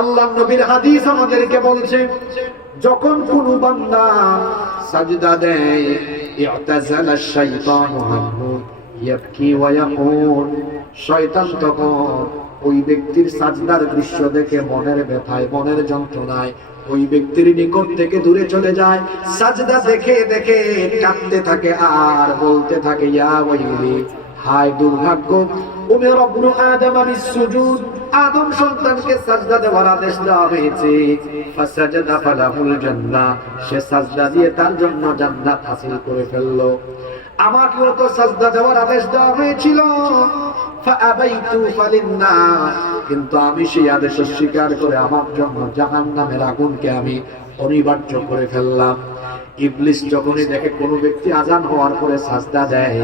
আল্লাহর নবীর হাদিস আমাদেরকে বলছে, যখন কোন বান্দা সাজদা দেয়, ইতাযালা শাইতানু আনহু ইয়াবকি ওয়া ইয়াকুল, শয়তান তখন ওই ব্যক্তির সাজদার দৃশ্য দেখে মনের ব্যথায়, মনের যন্ত্রণায় ওই ব্যক্তির নিকট থেকে দূরে চলে যায়। সাজদা দেখে দেখে কাঁদতে থাকে আর বলতে থাকে, ইয়া ওয়াইলি, হায় দুর্ভাগ্য, উমিরা ইবনু আদম বিসসুজুদ, আদম সন্তানকে সাজদা দেওয়ার আদেশ দেওয়া হয়েছে, ফাসাজাদা ফালাহুল জান্নাহ, সে সাজদা দিয়ে তার জন্য জান্নাত হাসিল করে ফেললো। আমাকেও তো সাজদা দেওয়ার আদেশ দেওয়া হয়েছিল, ফাআবাইতু ফালিন্না, কিন্তু আমি সেই আদেশ অস্বীকার করে আমার জন্য জাহান্নামের আগুনকে আমি অনিবার্য করে ফেললাম। ইবলিস যখনই দেখে কোনো ব্যক্তি আজান হওয়ার পরে সাজদা দেয়,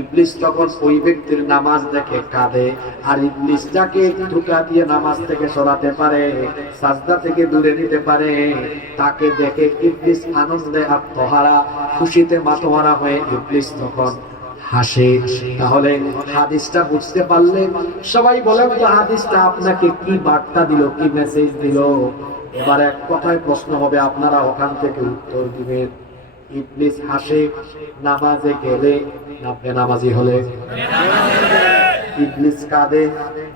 ইবলিস তখন ওই ব্যক্তির নামাজ দেখে কাঁদে, আর ইবলিস যাকে ধোঁকা দিয়ে নামাজ থেকে সরাতে পারে, সাজদা থেকে দূরে নিতে পারে, তাকে দেখে ইবলিস আনন্দে আত্মহারা, খুশিতে মাতোহারা হয়ে ইবলিস তখন হাসে। তাহলে হাদিসটা বুঝতে পারলে সবাই বলেন তো, হাদিসটা আপনাকে কি বার্তা দিল, কি মেসেজ দিল? এবার এক কথায় প্রশ্ন হবে, আপনারা ওখান থেকে উত্তর দিবেন। ইবলিস হাসে নামাজে গেলে না বেনামাজি হলে? ইবলিস কাঁদে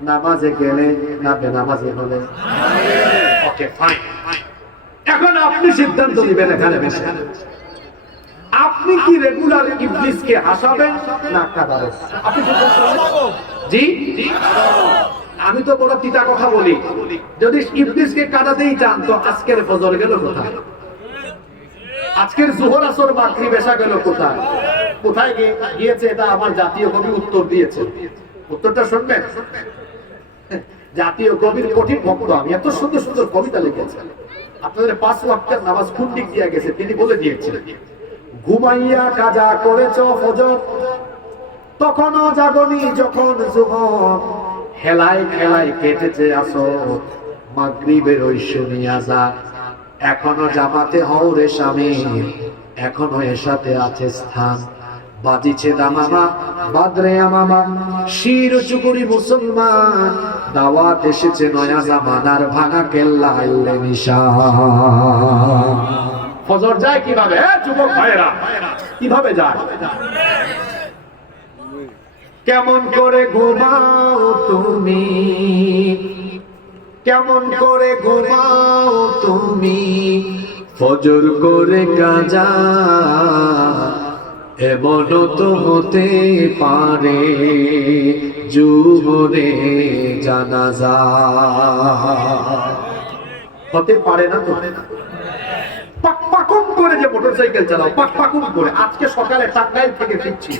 নামাজে গেলে না বেনামাজি হলে? ওকে ফাইন, এখন আপনি সিদ্ধান্ত নেবেন এখানে বসে, আপনি কি রেগুলার ইবলিসকে হাসাবেন না কাঁদাবেন? আপনি জি জি, আমি তো বড় তিতা কথা বলি, যদি ইবলিসকে কাঁদাতেই চান তো আজকের ফজর গেল কোথায়? আজকের জোহর আসর মাগরিব এশা গেল কোথায়? কোথায় গিয়েছে? এটা আমার জাতীয় কবি উত্তর দিয়েছে। উত্তরটা শুনবেন। জাতীয় কবির কঠিন ভক্ত আমি, এত সুন্দর সুন্দর কবিতা লিখেছেন। আপনাদের 5 ওয়াক্তের নামাজ কোন দিক দিয়ে গেছে তিনি বলে দিয়েছিলেন। ঘুমাইয়া কাজা করেছ ফজর, তখনও জাগনি যখন জোহর, খেলায় খেলায় কেটেছে আসর, মাগরিবের ওই শুনিয়া যা, এখনো জামাতে হও রে স্বামী, এখনো এসাতে আছে স্থান, বাজিছে দামামা বাদরে আমামা, শির উঁচু করি মুসলমান, দাওয়াত এসেছে নয়া জামানার, ভাঙা কেল্লা আইলে নিশান। ফজর যায় কিভাবে? যুবক ভাইরা কিভাবে যায়? কেমন করে ঘুমাও তুমি, কেমন করে ঘুমাও তুমি, ফজর করে কাজা, এমন তো হতে পারে জুহরে জানাজা। হতে পারে না তো? পাকপাকুম করে যে মোটরসাইকেল চালাও, পাকপাকুম করে, আজকে সকালে টাঙ্গাইল থেকে ফিরছি,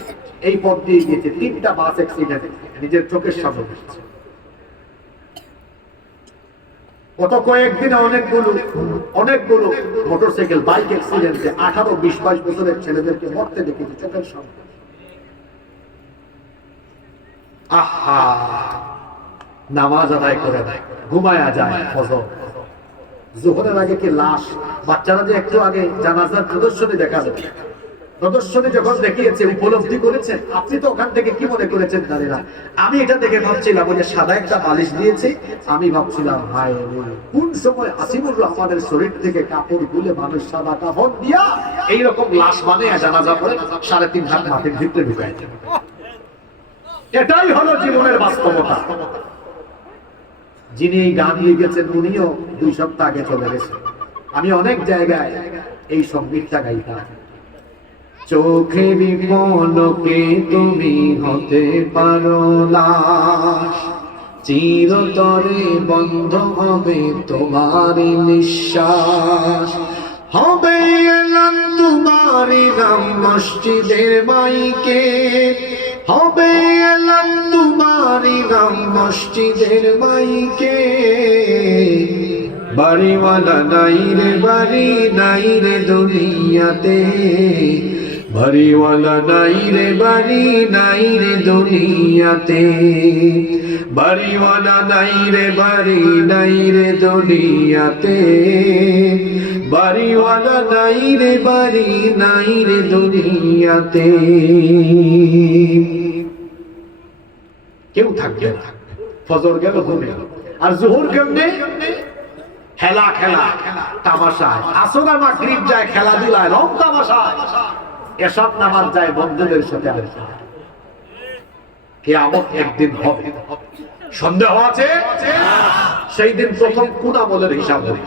এই পথ দিয়ে গিয়েছে 3টা বাস অ্যাক্সিডেন্ট নিজের চোখের সামনে দেখছি। গত কয়েকদিনে অনেকগুলো মোটরসাইকেল বাইক অ্যাক্সিডেন্টে 18, 20, 22 বছরের ছেলেদেরকে মরতে দেখেছি চোখের সামনে। আহা, নামাজ আদায় করে দেয়, ঘুমায়া যায় ফজর। জোহরের আগে কি লাশ, বাচ্চারা যে একটু আগে জানাজার প্রদর্শনী দেখাবে, প্রদর্শনী যখন দেখিয়েছে উপলব্ধি করেছেন, আপনি তো ওখান থেকে কি মনে করেছেন জানি না, আমি এটা দেখে ভাবছিলাম ওই যে সাদা একটা বালিশ দিয়েছে, আমি ভাবছিলাম ভাই কোন সময় আসিমুর রহমানের শরীর থেকে কাপড় খুলে মানুষ সাদা কাপড় দিয়া এইরকম লাশ বানিয়ে জানাজা করে 3.5 হাত মাটির ভিতরে ঢুকায়। এটাই হলো জীবনের বাস্তবতা। যিনি এই গান লিখেছেন উনিও 2 সপ্তাহ আগে চলে গেছেন। আমি অনেক জায়গায় এই সঙ্গীতটা গাইতাম। চোখের পলকে তুমি হতে পারো লাশ, চিরতরে বন্ধ হবে তোমার নিঃশ্বাস, হবে এলান তোমার নাম মসজিদের মাইকে, হবে এলান তোমার নাম মসজিদের মাইকে, বাড়িওয়ালা নাই রে বাড়ি নাই রে দুনিয়াতে, বাড়িওয়ালা নাই রে বাড়ি নাই রে দুনিয়াতে, বাড়িওয়ালা নাই রে বাড়ি নাই রে দুনিয়াতে, বাড়িওয়ালা নাই রে বাড়ি নাই রে দুনিয়াতে। কেউ থাকবে না, ফজর গেল ঘুমে। আর জোহর কেমনে? হেলা খেলা তামাশায়, আসর আর মাগরিব যায় খেলাধুলায়, রং তামাশায়, এসব নামাজ যায় বন্ধুদের সাথে আড্ডা। কিয়ামত একদিন হবে, সন্দেহ আছে? সেই দিন প্রথম কোন আমলের হিসাব হবে?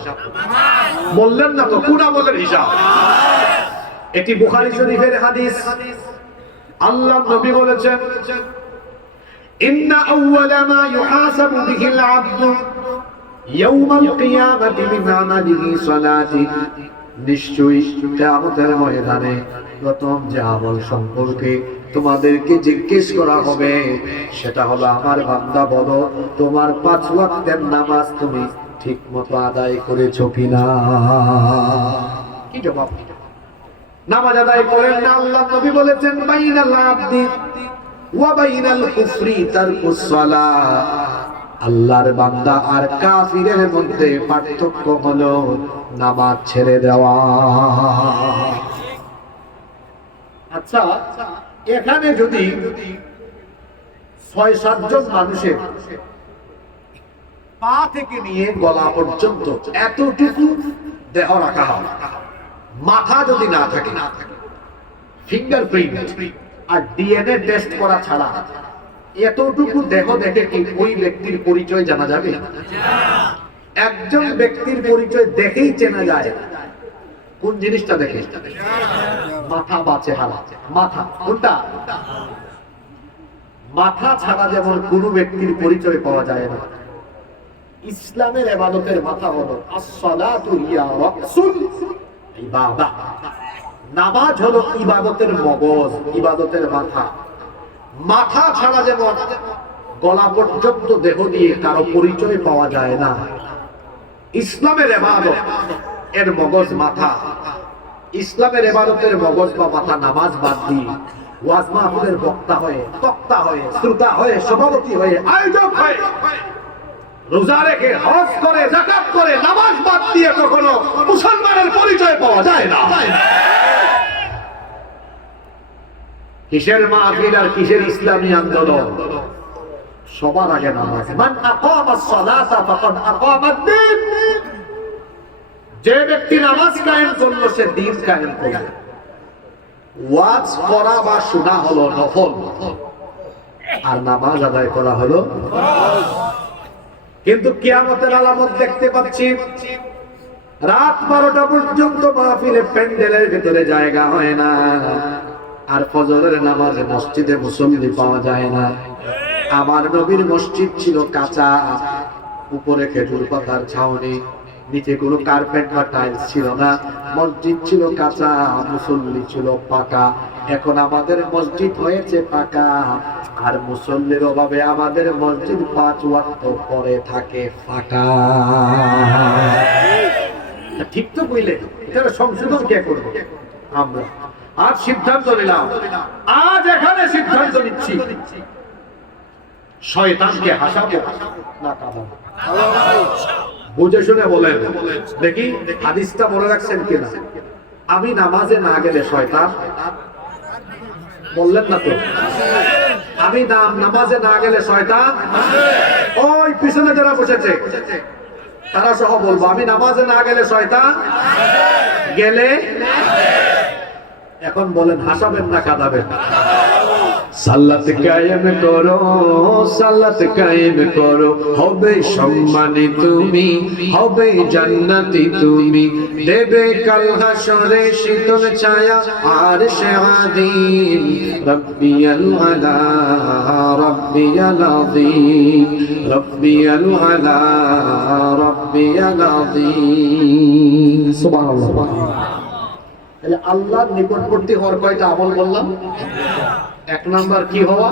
বললেন না তো, কোন আমলের হিসাব? এটি বুখারী শরীফের হাদিস। আল্লাহ নবী বলেছেন, ইন্না আউওয়ালা মা ইউহাসাবু বিহিল আবদু ইয়াউমাল কিয়ামাতি মিন আমালিহি সালাতি, নিশ্চয়ই কিয়ামতের ময়দানে প্রথম যে আমল সম্পর্কে তোমাদেরকে জিজ্ঞেস করা হবে সেটা হলো, আমার বান্দা বলো তোমার 5 ওয়াক্তের নামাজ তুমি ঠিক মতো আদায় করেছো কিনা? কি জবাব? নামাজ আদায় করেন না। আল্লাহ নবী বলেছেন, বাইনাল আবদি ওয়া বাইনাল কুফরি তারকুস সালাহ, আল্লাহর বান্দা আর কাফিরের মধ্যে পার্থক্য হলো নামাজ ছেড়ে দেওয়া। আচ্ছা, এখানে যদি 6-7 জন মানুষের পা থেকে নিয়ে গলা পর্যন্ত এতটুকু দেহ রাখা হয়, মাথা যদি না থাকে, ফিঙ্গারপ্রিন্ট আর ডিএনএ টেস্ট করা ছাড়া এতটুকু দেহ দেখে কি ওই ব্যক্তির পরিচয় জানা যাবে? একজন ব্যক্তির পরিচয় দেখেই চেনা যায়। কোন জিনিসটা দেখে? মাথা বা চেহারা। মাথা কোনটা? মাথা ছাড়া যেমন কোন ব্যক্তির পরিচয় পাওয়া যায় না, ইসলামের ইবাদতের মাথা হলো as-সালাতু হিয়া রাসুল ইবাদাহ। নামাজ হলো ইবাদতের মগজ, ইবাদতের মাথা। মাথা ছাড়া যেমন গলা পর্যন্ত দেহ দিয়ে কারো পরিচয় পাওয়া যায় না, ইসলামের ইবাদত এর মগজ মাথা। ইসলামের ইবাদতের মগজ বা মাথা নামাজ বাদ দিয়ে ওয়াজ মাহফিলের বক্তা হয়ে, তক্তা হয়ে, শ্রোতা হয়ে, সভাপতি হয়ে, আয়োজক হয়ে, রোজা রেখে, হজ করে, যাকাত করে, নামাজ বাদ দিয়ে কখনো মুসলমানের পরিচয় পাওয়া যায় না। কিসের মাহফিল আর কিসের ইসলামী আন্দোলন? সবার আগে নামাজ। মান আকামাস সালাতা ফাকাদ আকামাদ-দ্বীন, যে ব্যক্তি নামাজ কায়েম করলো সে দ্বীন কায়েম করলো। ওয়াজ করা বা শোনা হলো নফল, আর নামাজ আদায় করা হলো ফরজ। কিন্তু কিয়ামতের আলামত দেখতে পাচ্ছি, রাত 12টা পর্যন্ত মাহফিলে প্যান্ডেলের ভিতরে জায়গা হয় না, আর ফজরের নামাজে মসজিদে মুসল্লি পাওয়া যায় না। আমার নবীর মসজিদ ছিল কাঁচা, উপরে খেজুর পাতার ছাউনি, নিচে কোনো কার্পেট বা টাইলস ছিল না, মসজিদ ছিল কাঁচা, মুসল্লি ছিল পাকা। এখন আমাদের মসজিদ হয়েছে পাকা, আর মুসল্লির অভাবে আমাদের মসজিদ 5 ওয়াক্ত পরে থাকে ফাঁকা। ঠিক তো বুঝলে? এটা সংশোধন কে করবে? আমরা। আজ সিদ্ধান্ত নিলাম, আজ এখানে সিদ্ধান্ত নিচ্ছি, শয়তানকে হাসাবো না কাঁদাবো? বুঝে শুনে বলেন দেখি, হাদিসটা মনে রাখছেন কিনা? আমি নামাজে না গেলে শয়তান, বললেন না তো? আমি নামাজে না গেলে শয়তান, ওই পিছনে যারা বসেছে তারা সহ বলবো, আমি নামাজে না গেলে শয়তান গেলে। এখন বলেন, হাসাবেন না কাঁদাবেন? সালাত কায়েম করো, সালাত কায়েম করো, হবে সম্মানী তুমি, হবে জান্নাতি তুমি, দেবে কাল হাসরে শীতল ছায়া আরশে আযীম। রব্বিয়াল আলা রব্বিয়াল আযীম, রব্বিয়াল আলা রব্বিয়াল আযীম। সুবহানাল্লাহ। তাহলে আল্লাহর নিকটবর্তী হওয়ার কয়টা আমল বললাম? 1 নাম্বার কি হওয়া?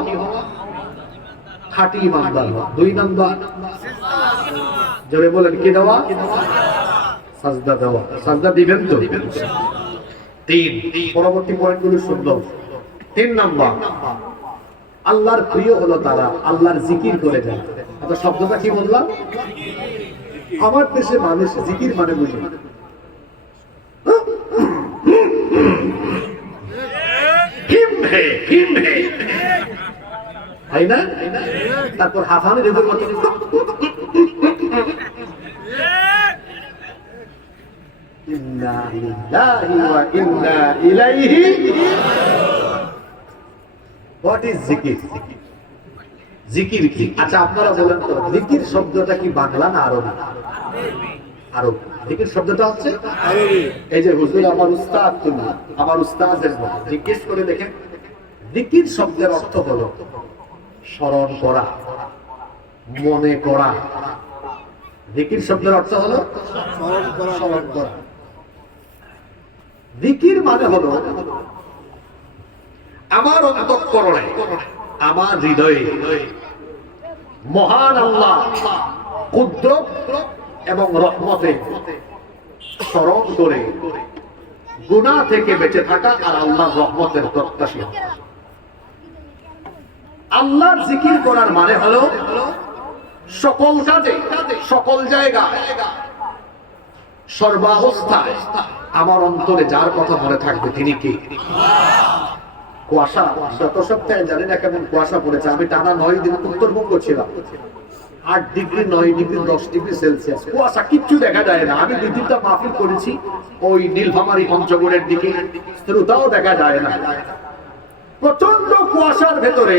খাঁটি ইমানদার হওয়া। 2 নাম্বার জোরে বলেন কি দেওয়া? সাজদা দেওয়া। সাজদা দিবেন তো? 3 পরবর্তী পয়েন্টগুলো শুনলাম। 3 নাম্বার আল্লাহর প্রিয় হলো তারা আল্লাহর জিকির করে যায়। আচ্ছা, শব্দটা কি বললাম? আমার দেশে মানুষ জিকির মানে বুঝে তাই না? তারপর হাফানের মতো ইন্না লিল্লাহি ওয়া ইন্না ইলাইহি। হোয়াট ইজ জিকির? জিকির কি? আচ্ছা আপনারা বলেন তো, জিকির শব্দটা কি বাংলা না আরবি? আরবি। জিকির শব্দটা হচ্ছে আরবি। এই যে হুজুর আমার উস্তাদ, তুমি আমার উস্তাদের মতো জিজ্ঞেস করে দেখেন, জিকির শব্দের অর্থ হলো স্মরণ করা, মনে করা। জিকির শব্দের অর্থ হলো স্মরণ করা। জিকির মানে হলো আমার অন্তঃকরণে, আমার হৃদয়ে মহান আল্লাহ কুদরত এবং রহমতে স্মরণ করে গুনাহ থেকে বেঁচে থাকা আর আল্লাহর রহমতের প্রত্যাশী। আল্লাহর জিকির করার মানে হলো সকল কাজে, সকল জায়গায়, সর্বাবস্থায় আমার অন্তরে যার কথা মনে থাকবে তিনি কে? কুয়াশা গত সপ্তাহে জানি না কেমন কুয়াশা পড়েছে। আমি টানা 9 দিন উত্তরবঙ্গ ছিলাম। 8 ডিগ্রি, 9 ডিগ্রি, 10 ডিগ্রি সেলসিয়াস কুয়াশা, কিচ্ছু দেখা যায় না। আমি 2-3টা মাহফিল করেছি ওই নীলফামারী পঞ্চগড়ের দিকে, শ্রোতাও দেখা যায় না। প্রচন্ড কুয়াশার ভেতরে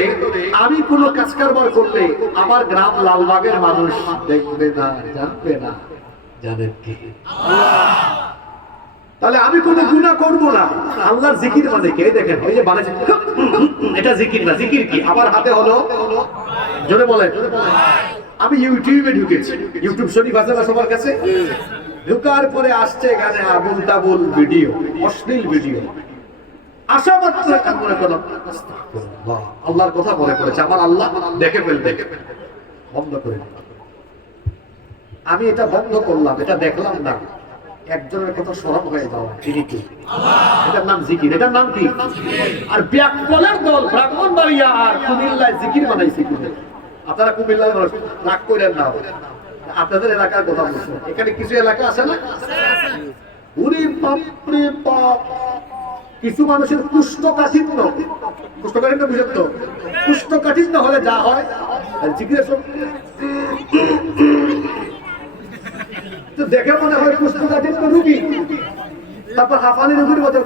আমি কোনো কাজ কারবার করলে আমার গ্রাম লালবাগের মানুষ দেখবে না, জানবে না। জানেন কি? তাহলে আমি কোনো গুনাহ করব না। আল্লাহর জিকির মানে কে? দেখেন ওই যে বানাইছে, এটা জিকির না। জিকির কি? আমার হাতে হলো, জোরে বলেন। আমি ইউটিউবে ঢুকেছি। ইউটিউব শরীফ আছে না সবার কাছে? ঢুকার পরে আসছে এখানে আবুল তাবুল ভিডিও, অশ্লীল ভিডিও। আশা মাত্র মনে করলাম আল্লাহর কথা মনে পড়েছে, আমার আল্লাহ দেখে ফেলবে, বন্ধ করে দিলাম। আমি এটা বন্ধ করলাম, এটা দেখলাম না। একজনের কথা স্মরণ হয়ে যাওয়া, তিনি কি? এটার নাম জিকির। এটার নাম কি? আর ব্যাকবলের দল ব্রাহ্মণবাড়িয়া আর কুমিল্লায় জিকির বানাইছে। আপনারা কুমিল্লার মানুষ, রাগ করেন না। আপনাদের এলাকার কথা বলছেন, এখানে কিছু এলাকা আছে না? উরি বাপরে বাপ, কিছু মানুষের কুষ্ঠকাঠিন্য, কুষ্ঠকাঠিন্য বুঝেন তো? কুষ্ঠকাঠিন্য হলে যা হয়, জিকির দেখে মনে হয় কুষ্ঠকাঠিন্য রোগী। তারপর হাঁপানি রোগীর মতো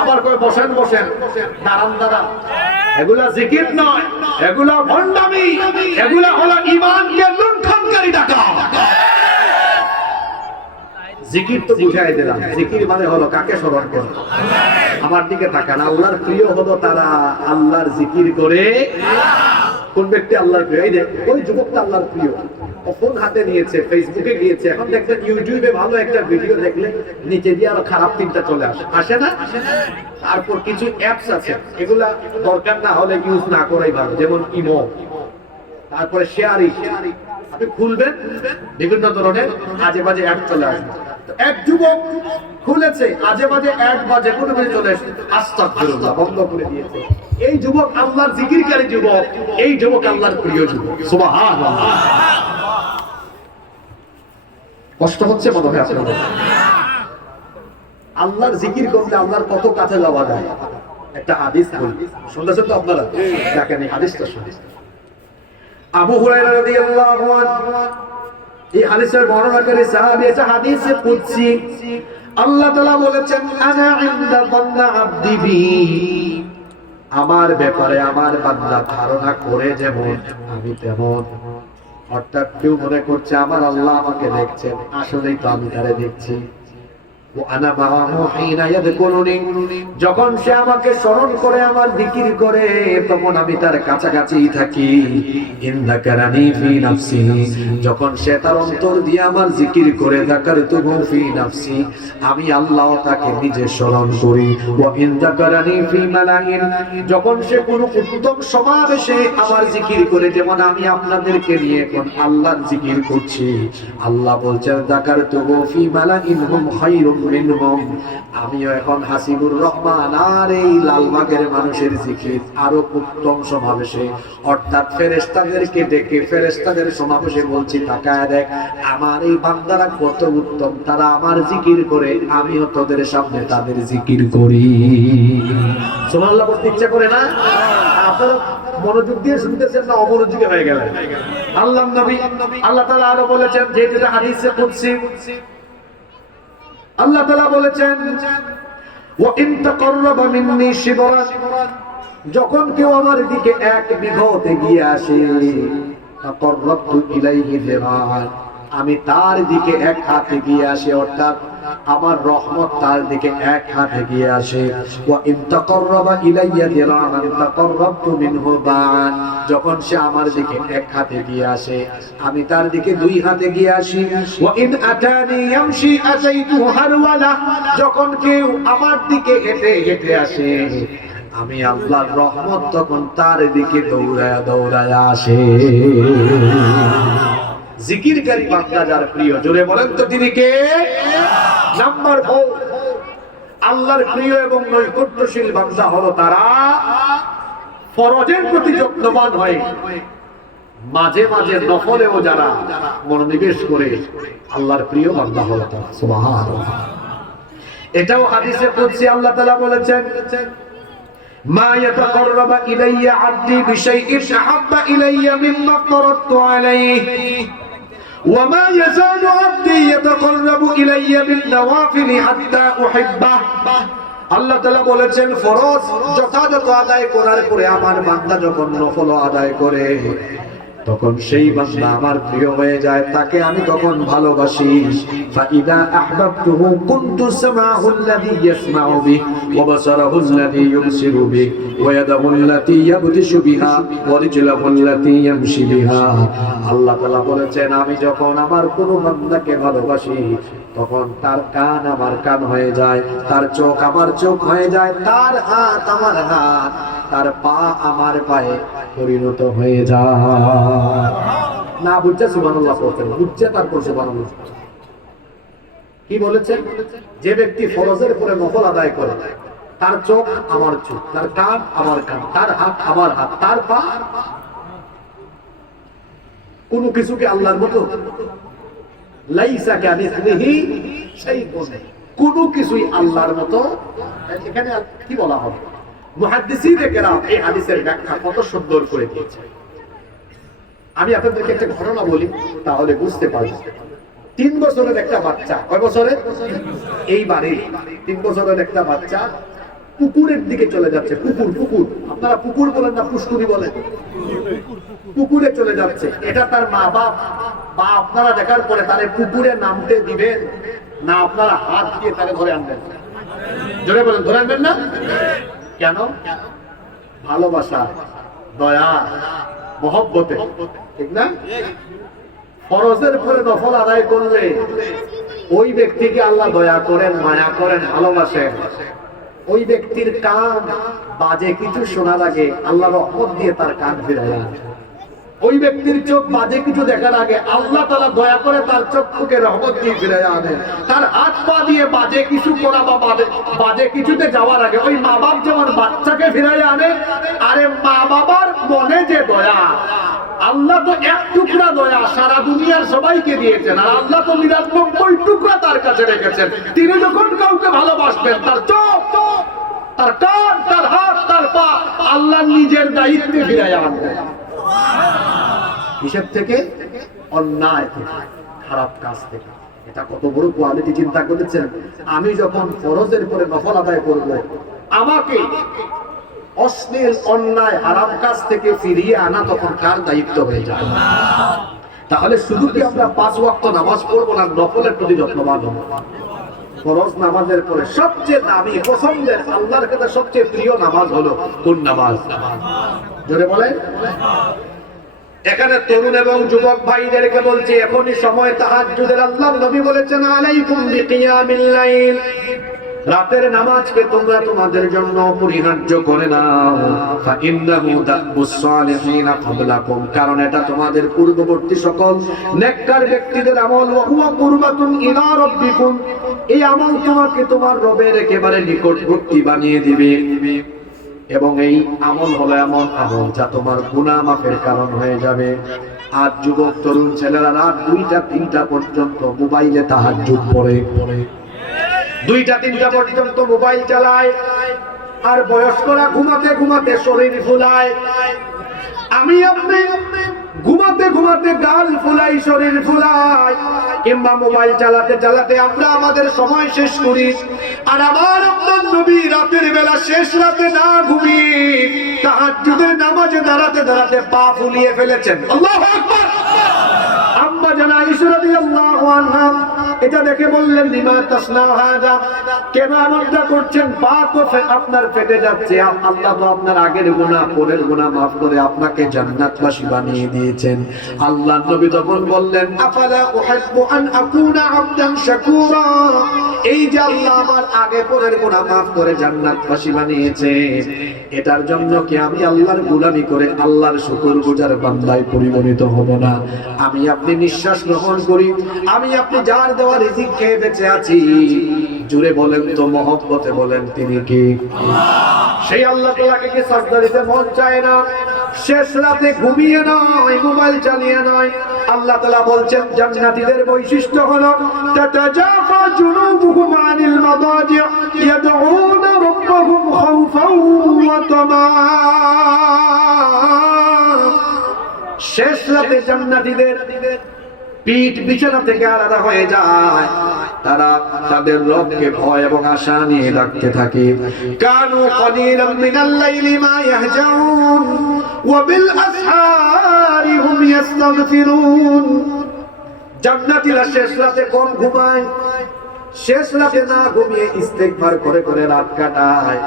আবার কয় বসেন বসেন, দাঁড়ান দাঁড়ান। এগুলা জিকির নয়, এগুলা ভণ্ডামি, এগুলা হলো ঈমানকে লুণ্ঠনকারী ডাকাত। জিকির তো বুঝাই দিলাম। জিকির মানে হলো কাকে স্মরণ করে? আমার দিকে তাকান। আল্লাহর প্রিয় হলো তারা আল্লাহর জিকির করে। কোন ব্যক্তি আল্লাহর প্রিয়? এই দেখ, ওই যুবকটা আল্লাহর প্রিয়। ও ফোন হাতে নিয়েছে, ফেসবুকে গিয়েছে। এখন দেখবেন ইউটিউবে ভালো একটা ভিডিও দেখলে নিচে দিয়ে আরো খারাপ চিন্তা চলে আসে, আসে না? তারপর কিছু অ্যাপস আছে, এগুলা দরকার না হলে ইউজ না করাই ভালো। যেমন ইমো, তারপরে শেয়ারিং। আপনি খুলবেন, বিভিন্ন ধরনের আজে বাজে অ্যাড চলে আসবে। এক যুবক খুলেছে, আজে বাজে অ্যাড বা যে কোনো কিছু চলে আসে, আস্তাগফিরুল্লাহ, বন্ধ করে দিয়েছে। এই যুবক আল্লাহর জিকিরকারী যুবক, এই যুবক আল্লাহর প্রিয় যুবক। সুবহানাল্লাহ। কষ্ট হচ্ছে মনে হয় আপনাদের? আল্লাহর জিকির করলে আল্লাহর কত কাছে যাওয়া যায়। একটা হাদিস বলি, শুনতেছেন তো আপনারা? দেখেন এই হাদিসটা শুনুন। আবু হুরায়রা রাদিয়াল্লাহু আনহু এই হাদিসের বর্ণনাকারী সাহাবী, এটা হাদিসে কুদসি। আল্লাহ তাআলা বলেছেন, আনা ইনদা যান্না আবদি বি, আমার ব্যাপারে আমার বান্দা ধারণা করে যেমন আমি তেমন। অর্থাৎ কেউ মনে করছে আমার আল্লাহ আমাকে দেখছেন, আসলেই তো আমি তারে দেখছি। যখন সে আমাকে স্মরণ করে, আমার জিকির করে, তখন আমি তার কাছাকাছি থাকি। যখন সে তার অন্তর দিয়ে আমার জিকির করে, আমি আল্লাহ তাকে নিজে স্মরণ করি। যখন সে কোনো উত্তম সমাবেশে আমার জিকির করে, যেমন আমি আপনাদেরকে নিয়ে এখন আল্লাহর জিকির করছি, আল্লাহ বলছেন যাকারতুহু ফি মালাইন হুম খায়রুম মিনহুম, আমিও এখন হাসিবুর রহমান আর এই লালবাগের মানুষের জিকির আরো উত্তম সমাবেশে, অর্থাৎ ফেরেশতাদেরকে ডেকে ফেরেশতাদের সমাবেশে বলছি, তাকায় দেখ আমার এই বান্দারা কত উত্তম, তারা আমার জিকির করে, আমিও তোদের সামনে তাদের জিকির করি। সুবহানাল্লাহ বলতে ইচ্ছা করে না? আপনারা মনোযোগ দিয়ে শুনতেছেন না অমনোযোগী হয়ে গেলেন? আল্লাহ নবী, আল্লাহ তাআলা আরো বলেছেন, যেটা হাদিসে কুদসি, আল্লাহ তাআলা বলেছেন ওয়া ইন তাকাররাবা মিন্নি শিবরান, যখন কেউ আমার দিকে এক বিঘত এগিয়ে আসে, তাকাররাবতু ইলাইহি যিরাআন, আমি তার দিকে এক হাত এগিয়ে আসি, অর্থাৎ আমার রহমত তার দিকে এক হাত এগিয়ে আসে। ওয়া ইন তাকাররাবা ইলাইয়া যিরাআন তাকাররাবতু মিনহু বা'ন, যখন সে আমার দিকে এক হাত এগিয়ে আসে আমি তার দিকে দুই হাত এগিয়ে আসি। ওয়া ইন আতানি ইয়ামশি আতাইতুহু হারওয়ালা, যখন কেউ আমার দিকে হেঁটে হেঁটে আসে আমি আল্লাহর রহমত তখন তার দিকে দৌড়ায়া দৌড়ায়া আসে। জিকিরকারী বান্দা যার প্রিয়, জোরে বলেন তো তিনি কে? নাম্বার 4, আল্লাহর প্রিয় এবং নৈকট্যশীল বান্দা হলো তারা ফরজের প্রতি যত্নবান হয়, মাঝে মাঝে নফলেও যারা মনোনিবেশ করে, আল্লাহর প্রিয় বান্দা হলো তারা। সুবহানাল্লাহ। এটাও হাদিসে কুদসি আল্লাহ তাআলা বলেছেন, মা ইয়াতাকাররাবা ইলাইয়া আবদি বিশাইইন আহাব্বা ইলাইয়া মিম্মা ফারাদতু আলাইহি ওয়া মা ইয়াযালু আবদি ইয়াতাকাররাবু ইলাইয়া বিন-নওয়াফিল হাত্তা উহিব্বাহ। আল্লাহ তাআলা বলেছেন ফরজ যথাযথ আদায় করার পরে আমার বান্দা যখন নফল আদায় করে তখন সেই বান্দা আমার প্রিয় হয়ে যায়, তাকে আমি তখন ভালোবাসি। ফাইদা আহবাবতুহু কুনতু সামাহু আল্লাযী ইয়াসমাউ বিহি ওয়া বাসারাহু আল্লাযী ইউবসিরু বিহি ওয়া ইয়াদাহু আল্লাতী ইয়াবতিশু বিহা ওয়া রিজলুহু আল্লাতী ইয়ামশি বিহা। আল্লাহ তাআলা বলেছেন আমি যখন আমার কোন বান্দাকে ভালোবাসি তখন তার কান আমার কান হয়ে যায়, তার চোখ আমার চোখ হয়ে যায়, তার হাত আমার হাত, তার পা আমার পায়ে পরিণত হয়ে যায়। না বুঝছে সুবহানাল্লাহ বলতেন, বুঝছে তারপর সুবহানাল্লাহ। কি বলেছেন? যে ব্যক্তি ফরজের পরে নফল আদায় করে তার চোখ আমার চোখ, তার কান আমার কান, তার হাত আমার হাত, তার পা, কোন কিছুকে আল্লাহর মতো লাইসা কামিসলিহি শাইউন, কোন কিছুই আল্লাহর মতো। এখানে কি বলা হবে? মুহাদ্দিসিনে কেরাম এই হাদিসের ব্যাখ্যা কত সুন্দর করে দিয়েছেন। আমি আপনাদেরকে একটা ঘটনা বলি তাহলে বুঝতে পারবেন। 3 বছরের একটা বাচ্চা, কয় বছরের? এইবারে 3 বছরের একটা বাচ্চা পুকুরের দিকে চলে যাচ্ছে। পুকুর, পুকুর, আপনারা পুকুর বলেন না পুষ্করি বলেন? পুকুরে চলে যাচ্ছে। এটা তার মা বাপ বা আপনারা দেখার পরে তারে পুকুরে নামতে দিবেন না আপনারা হাত দিয়ে তারে ধরে আনবেন? জোরে বলেন, ধরে আনবেন না? কেন? ভালোবাসা, দয়া, মহব্বতে, ঠিক না? ফরজের পরে নফল আদায় করলে ওই ব্যক্তিকে আল্লাহ দয়া করেন, মায়া করেন, ভালোবাসেন। ওই ব্যক্তির কান বাজে কিছু শোনার আগে আল্লাহ রহমত দিয়ে তার কান ফিরায়। ওই ব্যক্তির চোখ বাজে কিছু দেখার আগে আল্লাহ তাআলা দয়া করে তার চক্ষুকে রহমত দিয়ে ফিরায় আনেন। তার হাত পা দিয়ে বাজে কিছু করা বা বাজে কিছুতে যাওয়ার আগে ওই মা বাপ যেমন বাচ্চাকে ফিরায় আনে, আরে মা বাবার মনে যে দয়া, আল্লাহ তো এক টুকরা দয়া সারা দুনিয়ার সবাইকে দিয়েছেন, আর আল্লাহ তো 99 টুকরা তার কাছে রেখেছেন। তিনি যখন কাউকে ভালোবাসবেন তার চোখ, তার কান, তার হাত, তার পা আল্লাহ নিজের দায়িত্বে ফিরায় আনবেন। হিসেব থেকে, অন্যায় থেকে, খারাপ কাজ থেকে। এটা কত বড় কোয়ালিটি চিন্তা করেছেন? আমি যখন ফরজের পরে নফল আদায় করব, আমাকে অশ্লীল অন্যায় হারাম কাজ থেকে ফিরিয়ে আনা তখন কার দায়িত্ব হয়ে যায়? তাহলে শুধু কি আমরা 5 ওয়াক্ত নামাজ পড়বো না, নফলের প্রতি যত্নবান হব? ফরজ নামাজের পরে সবচেয়ে দামি, পছন্দের, আল্লাহর কাছে সবচেয়ে প্রিয় নামাজ হলো কোন নামাজ? জোরে বলেন। এখানে তরুণ এবং যুবক ভাইদেরকে বলছি এখনই সময় তাহাজ্জুদের। আল্লাহর নবী বলেছেন আলাইকুম বিকিয়ামিল লাইল, রাতের নামাজকে তোমরা তোমাদের জন্য পরিহার্য করে নাও। ফাইন্নাহু দাবুস সালিহিনা ক্বাবলাকুম, কারণ এটা তোমাদের পূর্ববর্তী সকল নেককার ব্যক্তিদের আমল। ওয়া হুয়া কুরবাতুন ইলা রাব্বিকুম, এই আমল তোমাকে তোমার রবের একেবারে নিকটবর্তী বানিয়ে দিবে। এবং এই আমল হলো এমন আমল যা তোমার গুনাহ মাফের কারণ হয়ে যাবে। আজ যুবক তরুণ ছেলেরা রাত 2টা 3টা পর্যন্ত মোবাইলে তাহাজ্জুদ পড়ে, 2টা 3টা পর্যন্ত মোবাইল চালায়, আর বয়স্করা ঘুমাতে ঘুমাতে শরীর ফুলায়। আমি আপনি ঘুমাতে ঘুমাতে গাল ফুলাই, শরীর ফুলাই, কিংবা মোবাইল চালাতে চালাতে আমরা আমাদের সময় শেষ করি। আর আমার আপনার নবী রাতের বেলা শেষ রাতে না ঘুমিয়ে তাহাজ্জুদের নামাজে দাঁড়াতে দাঁড়াতে পা ফুলিয়ে ফেলেছেন। আল্লাহু আকবার। আম্মা জানা আয়েশা রাদিয়াল্লাহু আনহা এটা দেখে বললেন, লিমা তাসনা হাযা, কেন এমনটা করছেন? পা তো আপনার ফেটে যাচ্ছে। আল্লাহ তো আপনার আগের গুনাহ পরের গুনাহ maaf করে আপনাকে জান্নাতবাসী বানিয়ে দিয়েছেন। আল্লাহর নবী তখন বললেন, আফালা উহিব্বু আন আকুনা আবদান শাকুরা, এই যে আল্লাহ আমার আগে পরের গুনাহ maaf করে জান্নাতবাসী বানিয়েছে, এটার জন্য কি আমি আল্লাহর গোলামি করে আল্লাহর শুকরগুজার বান্দায় পরিগণিত হব না? আমি আপনি নিঃশ্বাস গ্রহণ করি, আমি আপনি যার দেওয়া রিজিক খেয়ে বেঁচে আছি, জুড়ে বলেন তো, মহব্বতে বলেন তিনি কি? সেই আল্লাহ তাআলাকে কি সাজদা দিতে মন চায় না? শেষ রাতে ঘুমিয়ে নয়, মোবাইল চালিয়ে নয়। আল্লাহ তাআলা বলছেন জান্নাতীদের বৈশিষ্ট্য হলো তাতাজাফা জুনুবুহুম আনিল মাদাজি' ইয়াদউনা রাব্বাহুম খাওফান ওয়া তামাআ। শেষ রাতে জান্নাতীদের পিঠ বিছানা থেকে আলাদা হয়ে যায়, তারা তাদের রবকে ভয় এবং আশা নিয়ে ডাকতে থাকে। কানু কলিলাম মিনাল লাইলি মা ইয়াহজাউন ওয়া বিল আসহারি হুম ইস্তাগফিরুন। জান্নাতীরা শেষ রাতে কম ঘুমায়, শেষ রাতে না ঘুমিয়ে ইস্তেগফার করে করে রাত কাটায়।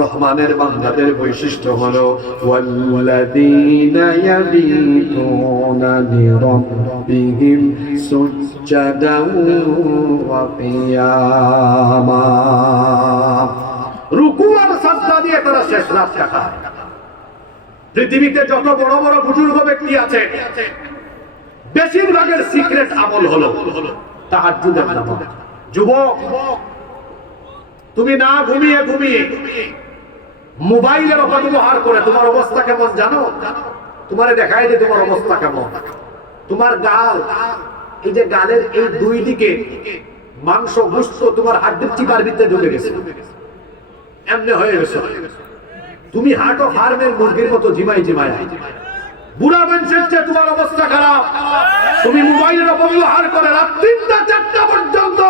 রহমানের বান্দাদের বৈশিষ্ট্য হলো ওয়াল্লাযীনা ইয়াবিতুনা লিরাব্বিহিম সুজদান ওয়া কিয়ামা। রুকু আর সাজদা দিয়ে তারা শেষ রাত কাটায়। পৃথিবীতে যত বড় বড় বুজুর্গ ব্যক্তি আছে, বেশিরভাগের সিক্রেট আমল হলো তাহাজ্জুদের নামাজ। যুবক, তুমি না ঘুমিয়ে ঘুমিয়ে মোবাইলের অপব্যবহার করে তোমার অবস্থা কেমন জানো? তোমারে দেখাই যে তোমার অবস্থা কেমন। তোমার গাল, এই যে গালের এই দুই দিকে মাংস গোশত তোমার হাড্ডির চিপার ভিতরে ঢুকে গেছে, এমনি হয়ে গেছে। তুমি হার্ট অফ ফার্মের মুরগির মতো জিমাই জিমাই। বুড়া মানুষের চেয়ে তোমার অবস্থা খারাপ। তুমি মোবাইলের অপব্যবহার করে রাত ৩টা-৪টা পর্যন্ত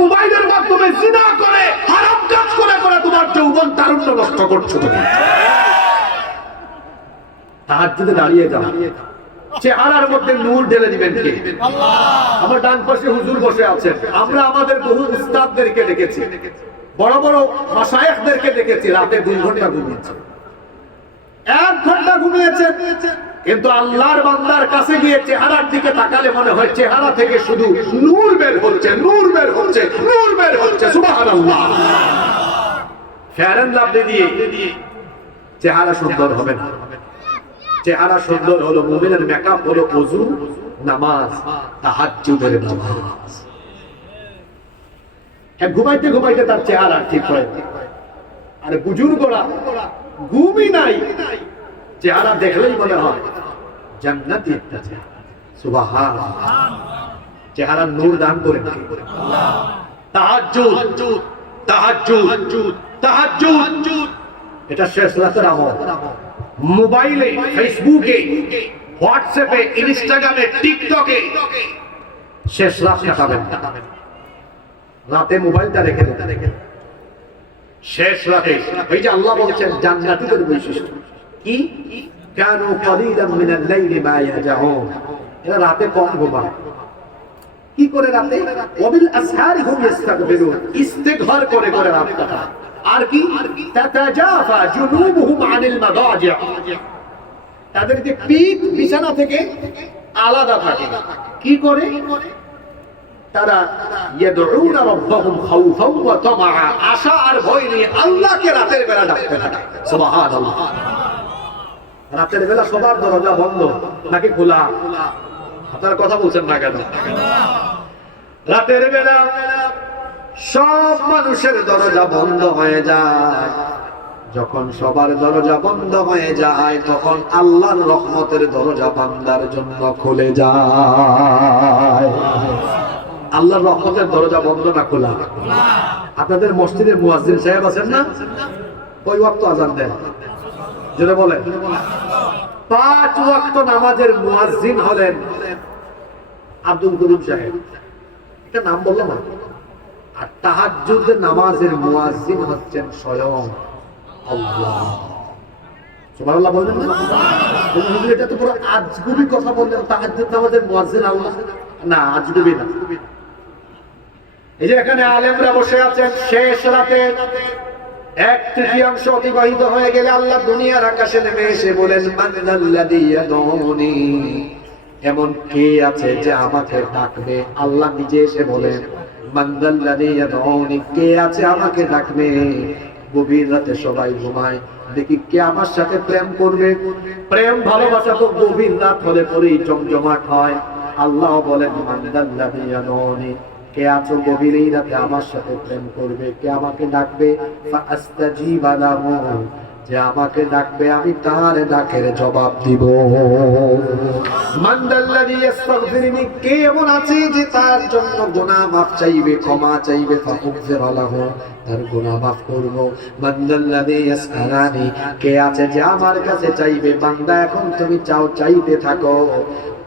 মোবাইলের মাধ্যমে জিনা করে, হারাম কাজ করে করে তোমার যৌবন তারুণ্য নষ্ট করছো তুমি। তাহাজ্জুদে দাঁড়িয়ে যাও, চেহারার মধ্যে নূর ঢেলে দিবেন কে? আল্লাহ। আমার ডান পাশে হুজুর বসে আছেন। আমরা আমাদের বহু উস্তাদদেরকে দেখেছি, বড় বড় মাশায়েখদেরকে দেখেছি রাতে ২ ঘন্টা ঘুমিয়েছে, ১ ঘন্টা ঘুমিয়েছে, কিন্তু আল্লাহর বান্দার কাছে গিয়ে চেহারার দিকে তাকালে মনে হয় চেহারা থেকে শুধু নূর বের হচ্ছে, নূর বের হচ্ছে, নূর বের হচ্ছে। সুবহানাল্লাহ। ফেয়ার এন্ড লাভলি দিয়ে চেহারা সুন্দর হবে না। চেহারা সুন্দর হলো, মুমিনের মেকআপ হলো ওযু, নামাজ, তাহাজ্জুদের নামাজ। ঘুমাইতে ঘুমাইতে তার চেহারা ঠিক হয়। আর বুজুর্গরা ঘুমই নাই, চেহারা দেখলেই মনে হয় জান্নাতি একটা চেহারা। সুবহানাল্লাহ। চেহারার নূর দান করে আল্লাহ। তাহাজ্জুদ, তাহাজ্জুদ, তাহাজ্জুদ, এটা শেষ রাতের আমল। মোবাইলে, ফেসবুকে, হোয়াটসঅ্যাপে, ইনস্টাগ্রামে, টিকটকে শেষ রাত কাটাবেন। রাতে মোবাইলটা রেখে দেন। শেষ রাতে ওই যে আল্লাহ বলছেন জান্নাতীদের বৈশিষ্ট্য কি? কানু কলিলাম মিনাল লাইলি মা ইয়াহজাউন, এরা রাতে কম ঘুমায়। কি করে রাতে? ওয়াবিল আসহারি হুম ইস্তাগফিরুন, ইস্তিগফার করে করে রাত কাটায়। আর কি? তাতাজাফা জুনুবুহুম আনিল মাদাজি', তাদের যে পিঠ বিছানা থেকে আলাদা থাকে। কি করে? তারা ইয়াদউনা রাব্বাহুম খাওফান ওয়া তামাআ, আশা আর ভয় নিয়ে আল্লাহকে রাতের বেলা ডাকতে থাকে। সুবহানাল্লাহ। রাতের বেলা সবার দরজা বন্ধ নাকি খোলা? আপনারা কথা বলছেন না কেন? রাতের বেলা সব মানুষের দরজা বন্ধ হয়ে যায়। যখন সবার দরজা বন্ধ হয়ে যায়, তখন আল্লাহর রহমতের দরজা বান্দার জন্য খুলে যায়। আল্লাহর রহমতের দরজা বন্ধ না খোলা? আপনাদের মসজিদের মুয়াজ্জিন সাহেব আছেন না? কয় ওয়াক্ত আযান দেন? যেটা বলেন 5 ওয়াক্ত নামাজের মুয়াজ্জিন হলেন আব্দুল করিম সাহেব, এটা নাম বললাম না। আর তাহাজ্জুদের নামাজের মুয়াজ্জিন হচ্ছেন স্বয়ং আল্লাহ। সুবহানাল্লাহ বলবেন না? হুজুর এটা তো পুরো আজগুবি কথা বললেন, তাহাজ্জুদ নামাজের মুয়াজ্জিন আল্লাহ। না, আজগুবি না। এই যে এখানে আলেমরা বসে আছেন, শেষ রাতে 1/3 অতিবাহিত হয়ে গেলে আল্লাহ দুনিয়ার আকাশে নেমে এসে বলেন, মানাল্লাযী ইয়াদউনি, এমন কে আছে যে আমাকে ডাকবে? আল্লাহ নিজে এসে বলেন, মানাল্লাযী ইয়াদউনি, কে আছে আমাকে ডাকবে? গভীর রাতে সবাই ঘুমায়, দেখি কে আমার সাথে প্রেম করবে। প্রেম ভালোবাসা তো গভীর রাত হলে পরেই জমজমাট হয়। আল্লাহ বলেন, মানাল্লাযী ইয়াদউনি, কে আছো গভীর রাতে আমার সাথে প্রেম করবে, কে আমাকে ডাকবে? ফাআস্তাজিবা লাহু, যে আমাকে ডাকবে আমি তার ডাকের জবাব দিব। মানদাল্লাযী ইস্তাগফিরুনি, কে এমন আছে যে তার জন্য গুনাহ মাফ চাইবে, ক্ষমা চাইবে, ফাগফির লাহু, তার গুনাহ মাফ করব। মানদাল্লাযী ইয়াসআলানি, কে আছে যে আমার কাছে চাইবে? বান্দা এখন তুমি চাও, চাইতে থাকো।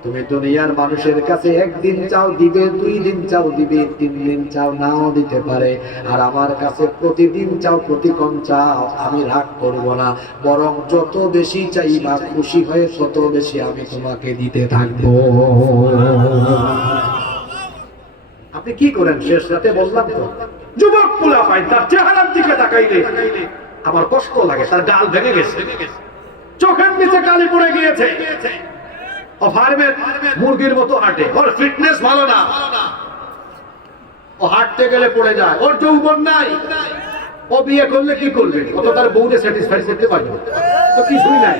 তুমি দুনিয়ার মানুষের কাছে একদিন চাও দিবে, 2 দিন চাও দিবে, 3 দিন চাও নাও দিতে পারে। আর আমার কাছে প্রতিদিন চাও, প্রতিক্ষণ চাও, আমি রাগ করব না, বরং যত বেশি চাইবা খুশি হয়ে তত বেশি আমি তোমাকে দিতে থাকবো। আপনি কি করেন? শেষ রাতে বললাম তো, যুবক পোলা পাই, তার চেহারার দিকে তাকাইলে আমার কষ্ট লাগে, তার গাল ভেঙে গেছে, চোখের নিচে কালি পড়ে গিয়েছে, ও ফার্মের মুরগির মতো হাঁটে, ওর ফিটনেস ভালো না, ও হাঁটতে গেলে পড়ে যায়, ওর যৌবন নাই, ও বিয়ে করলে কি করবে? ও তো তার বউকে স্যাটিসফাই করতে পারবে তো কিছুই নাই।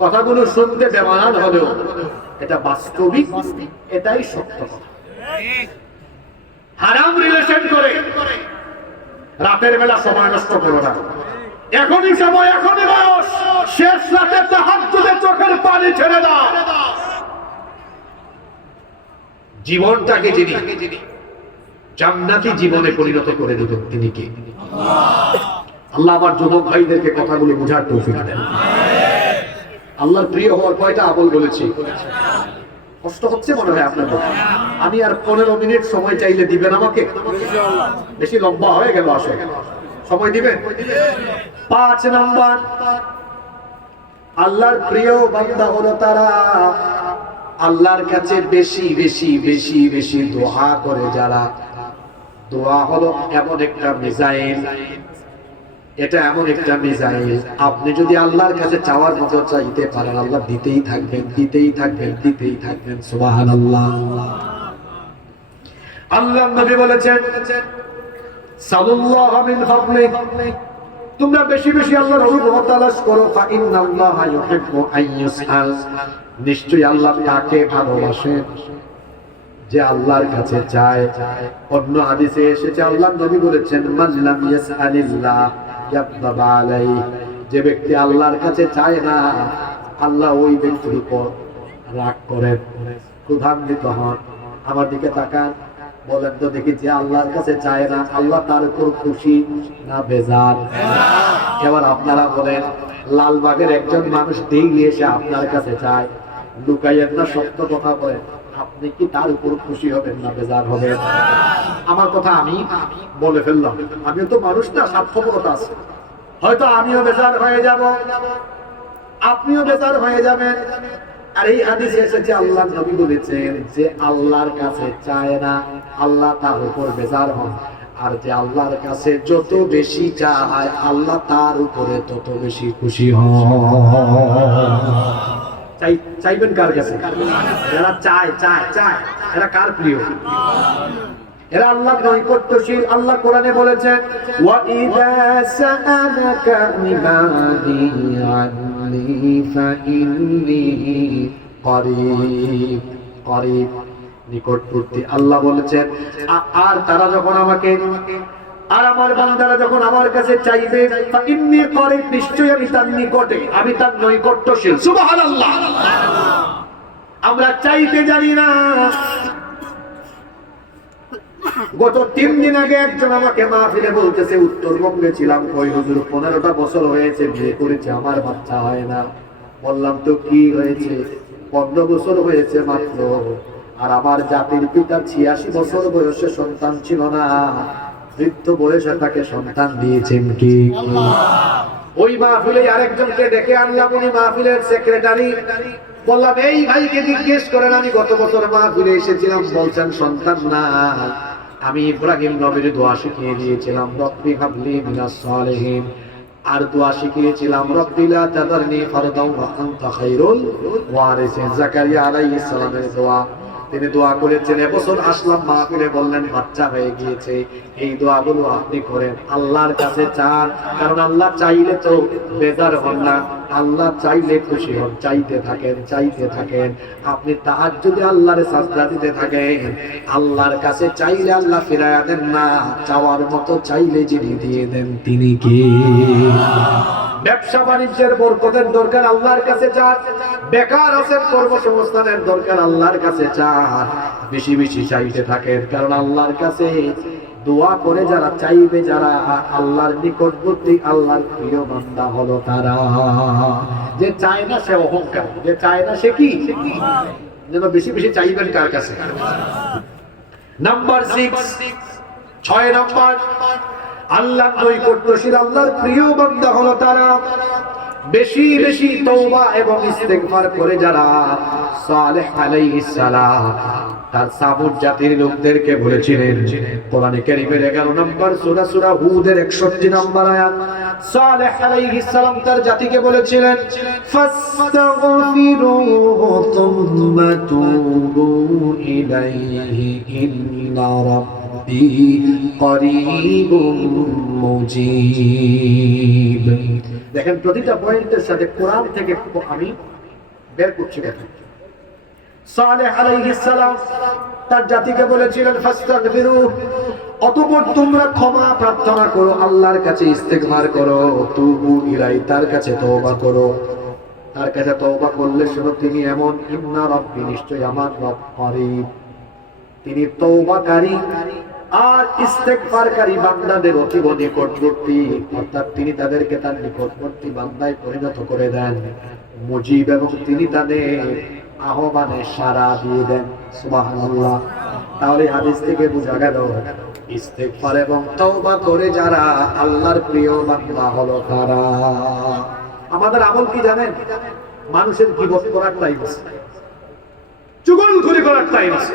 কথাগুলো শুনতে বেমানান হলেও এটা বাস্তবিক, এটাই সত্য কথা। হারাম রিলেশন করে রাতের বেলা সময় নষ্ট করো না, এখনই সময়, এখনই বয়স। শেষ রাতে তাহাজ্জুদে চোখের পানি ছেড়ে দাও। জীবনটাকে যিনি জান্নাতি জীবনে পরিণত করে দিবেন তিনি কে? আল্লাহ আমার যুবক ভাইদেরকে কথাগুলো বোঝার তৌফিক দেন। আল্লাহর প্রিয় হওয়ার কয়টা আমল বলেছি? কষ্ট হচ্ছে মনে হয় আপনাদের? আমি আর 15 মিনিট সময় চাইলে দিবেন আমাকে? বেশি লম্বা হয়ে গেল, আসলে সময় দিবেন? 5 নাম্বার, আল্লাহর প্রিয় বান্দা হলো তারা আল্লাহর কাছে বেশি বেশি বেশি বেশি দোয়া করে যারা। দোয়া হলো এমন একটা মিসাইল, এটা এমন একটা মিসাইল, আপনি যদি আল্লাহর কাছে চাওয়ার মতো চাইতে পারেন, আল্লাহ দিতেই থাকবেন, দিতেই থাকবেন, দিতেই থাকবেন। সুবহানাল্লাহ। আল্লাহর নবী বলেছেন, সাল্লাল্লাহু মিন ফাদলি, তোমরা বেশি বেশি আল্লাহর অনুগ্রহ তালাশ করো। ফা ইন্নাল্লাহা ইউহিব্বু আন ইউসআল, নিশ্চয়ই আল্লাহ তাকে ভালোবাসেন যে আল্লাহর কাছে চায়। অন্য হাদিসে এসেছে, আল্লাহর নবী বলেছেন, মান লাম ইয়াসআলিল্লাহ ইয়াগদাব আলাইহি, যে ব্যক্তি আল্লাহর কাছে চায় না, আল্লাহ ওই ব্যক্তির উপর রাগ করেন, ক্রোধান্বিত হন। আমার দিকে তাকান, বলেন তো দেখি, যে আল্লাহর কাছে চায় না, আল্লাহ তার উপর খুশি না বেজার? এবার আপনারা বলেন, লালবাগের একজন মানুষ ডেইলি এসে আপনার কাছে চায়, লুকাইয়েন না, সত্য কথা বলেন, আপনি কি তার উপর খুশি হবেন না বেজার হবেন? আমার কথা আমি বলে ফেললাম, আমিও তো মানুষ না, স্বার্থপরতা আছে, হয়তো আমিও বেজার হয়ে যাব, আপনিও বেজার হয়ে যাবেন। আর এই হাদিসে এসেছে, আল্লাহর নবী বলেছেন, যে আল্লাহর কাছে চায় না, আল্লাহ তার উপর বেজার হন। আর যে আল্লাহর কাছে যত বেশি চায়, আল্লাহ তার উপরে তত বেশি খুশি হন। চাইবেন কার কাছে? যারা চায় চায় চায়, এরা কার প্রিয়? এরা আল্লাহর নৈকট্যশীল। আল্লাহ কোরআনে বলেছেন, ওয়া ইযা সাআলাকা ইবাদি আন্নী ফাইন্নী করিব, করিব, নিকটবর্তী। আল্লাহ বলেছেন, আর তারা যখন আমাকে, আর আমার বান্দারা যখন আমার কাছে চাইবে, ফাইন্নী করিব, নিশ্চয়ই আমি তার নিকটে, আমি তার নৈকট্যশীল। সুবহানাল্লাহ। আমরা চাইতে জানি না, গত 3 দিন আগে একজন আমাকে মাহফিলে বলতেছে উত্তরবঙ্গে ছিলাম, কই হুজুর 15টা বছর হয়েছে বিয়ে করেছে, আমার বাচ্চা হয় না। বললাম তো কি হয়েছে? 15 বছর হয়েছে মাত্র, আর আমার জাতির পিতা 86 বছর বয়সে সন্তান ছিল না, বৃদ্ধ বয়সে তাকে সন্তান দিয়েছেন কি আল্লাহ। ওই মাহফিলে আরেকজনকে ডেকে আনলাম, উনি মাহফিলের সেক্রেটারি। বললাম এই ভাইকে জিজ্ঞেস করেন, আমি গত বছর মাহফিলে এসেছিলাম, বলছেন সন্তান না। আমি ইব্রাহিম নবীর দোয়া শিখিয়ে দিয়েছিলাম, রব্বি হাবলি মিনাস সালিহিন, আর দোয়া শিখিয়েছিলাম রব্বি লা তাযারনি ফারদান ওয়া আনতা খায়রুল ওয়ারিসিন, জাকারিয়া আলাইহিস সালামের দোয়া। তিনি দোয়া করেছেন। এবছর আসলাম মাহফিলে, বললেন বাচ্চা হয়ে গিয়েছে। এই দোয়াগুলো আপনি করেন, আল্লাহর কাছে চান, কারণ আল্লাহ চাইলে তো বেজার হন না, আল্লাহ চাইলে খুশি হন। চাইতে থাকেন, চাইতে থাকেন। আপনি তাহাজ্জুদে আল্লাহর সাজদা দিতে থাকেন, আল্লাহর কাছে চাইলে আল্লাহ ফিরায়া দেন না, চাওয়ার মতো চাইলে যিনি দিয়ে দেন তিনি কে? ব্যবসা বাণিজ্যের বরকতের দরকার, আল্লাহর কাছে চান। বেকার আছেন, কর্মসংস্থানের দরকার, আল্লাহর কাছে চান। বেশি বেশি চাইতে থাকেন, কারণ আল্লাহর কাছে দোয়া করে যারা চাইবে, যারা আল্লাহর নিকটবর্তী, আল্লাহর প্রিয় বান্দা হলো তারা। যে চায় না সে অহংকার, যে চায় না সে কি? যেন বেশি বেশি চাইবেন কার কাছে? নাম্বার 6 নাম্বার, আল্লাহর নৈকট্যশীল, আল্লাহর প্রিয় বান্দা হলো তারা বেশি বেশি তওবা এবং ইস্তেগফার করে যারা। সালেহ আলাইহিস সালাম তার সামুদ জাতির লোকদেরকে বলেছিলেন, কোরআনে কারীমের 11 নম্বর সূরা, সূরা হুদের 61 নম্বর আয়াত, সালেহ আলাইহিস সালাম তার জাতিকে বলেছিলেন, ফাস্তাগফিরু তুম্মা তুবু ইলাইহি ইন্না রাব্বি করিবুম মুজিব। দেখেন প্রতিটা পয়েন্টের সাথে কোরআন থেকে আমি বের করছি। দেখেন সালেহ আলাইহিস সালাম তার জাতিকে বলেছিলেন, ফাস্তাগফিরু, অতঃপর তোমরা ক্ষমা প্রার্থনা করো, আল্লাহর কাছে ইস্তেগফার করো, তুবু ইলাই, তার কাছে তওবা করো। তার কাছে তওবা করলে শুনো তিনি এমন, ইন্না রাব্বি, নিশ্চয় আমার রব করিব, তিনি তওবাকারী আর ইস্তেগফারকারী বান্দাদের অতীব নিকটবর্তী, অর্থাৎ তিনি তাদেরকে তার নিকটবর্তী বান্দায় পরিণত করে দেন, মুজিব, এবং তিনি তাদের আহ্বানে সাড়া দিয়ে দেন। সুবহানাল্লাহ। তাহলে হাদিস থেকে বোঝা গেল ইস্তেগফার এবং তওবা করে যারা আল্লাহর প্রিয় বান্দা হলো তারা। আমাদের আমল কি জানেন? মানুষের গীবত করার টাইম আছে, চুগলখড়ি করার টাইম আছে,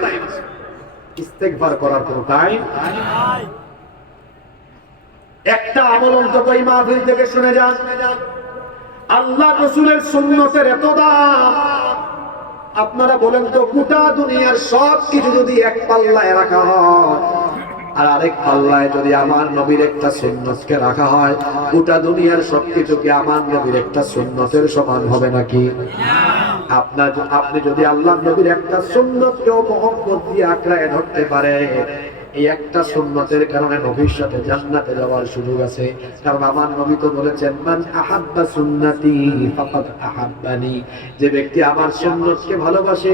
ইস্তেগফার করার কোনো টাইম নাই। একটা আমল অন্তত এই মাহফিল থেকে শুনে যান, আল্লাহ রাসূলের সুন্নতের এত দাম। আপনারা বলেন তো, গোটা দুনিয়ার সব কিছু যদি এক পাল্লায় রাখা হয়, আর আরেক পাল্লায় যদি আমার নবীর একটা সুন্নতকে রাখা হয়, গোটা দুনিয়ার সবকিছু কি আমার নবীর একটা সুন্নতের সমান হবে নাকি? আপনি যদি আল্লাহ নবীর একটা সুন্নতকে মহব্বত দিয়ে আঁকড়ায় ধরতে পারে, এই একটা সুন্নতের কারণে নবীর সাথে জান্নাতে যাওয়ার সুযোগ আছে। কারণ আমার নবী তো বলেছেন, মান আহাব্বা সুন্নতি ফাকাদ আহাব্বানি, যে ব্যক্তি আমার সুন্নতকে ভালোবাসে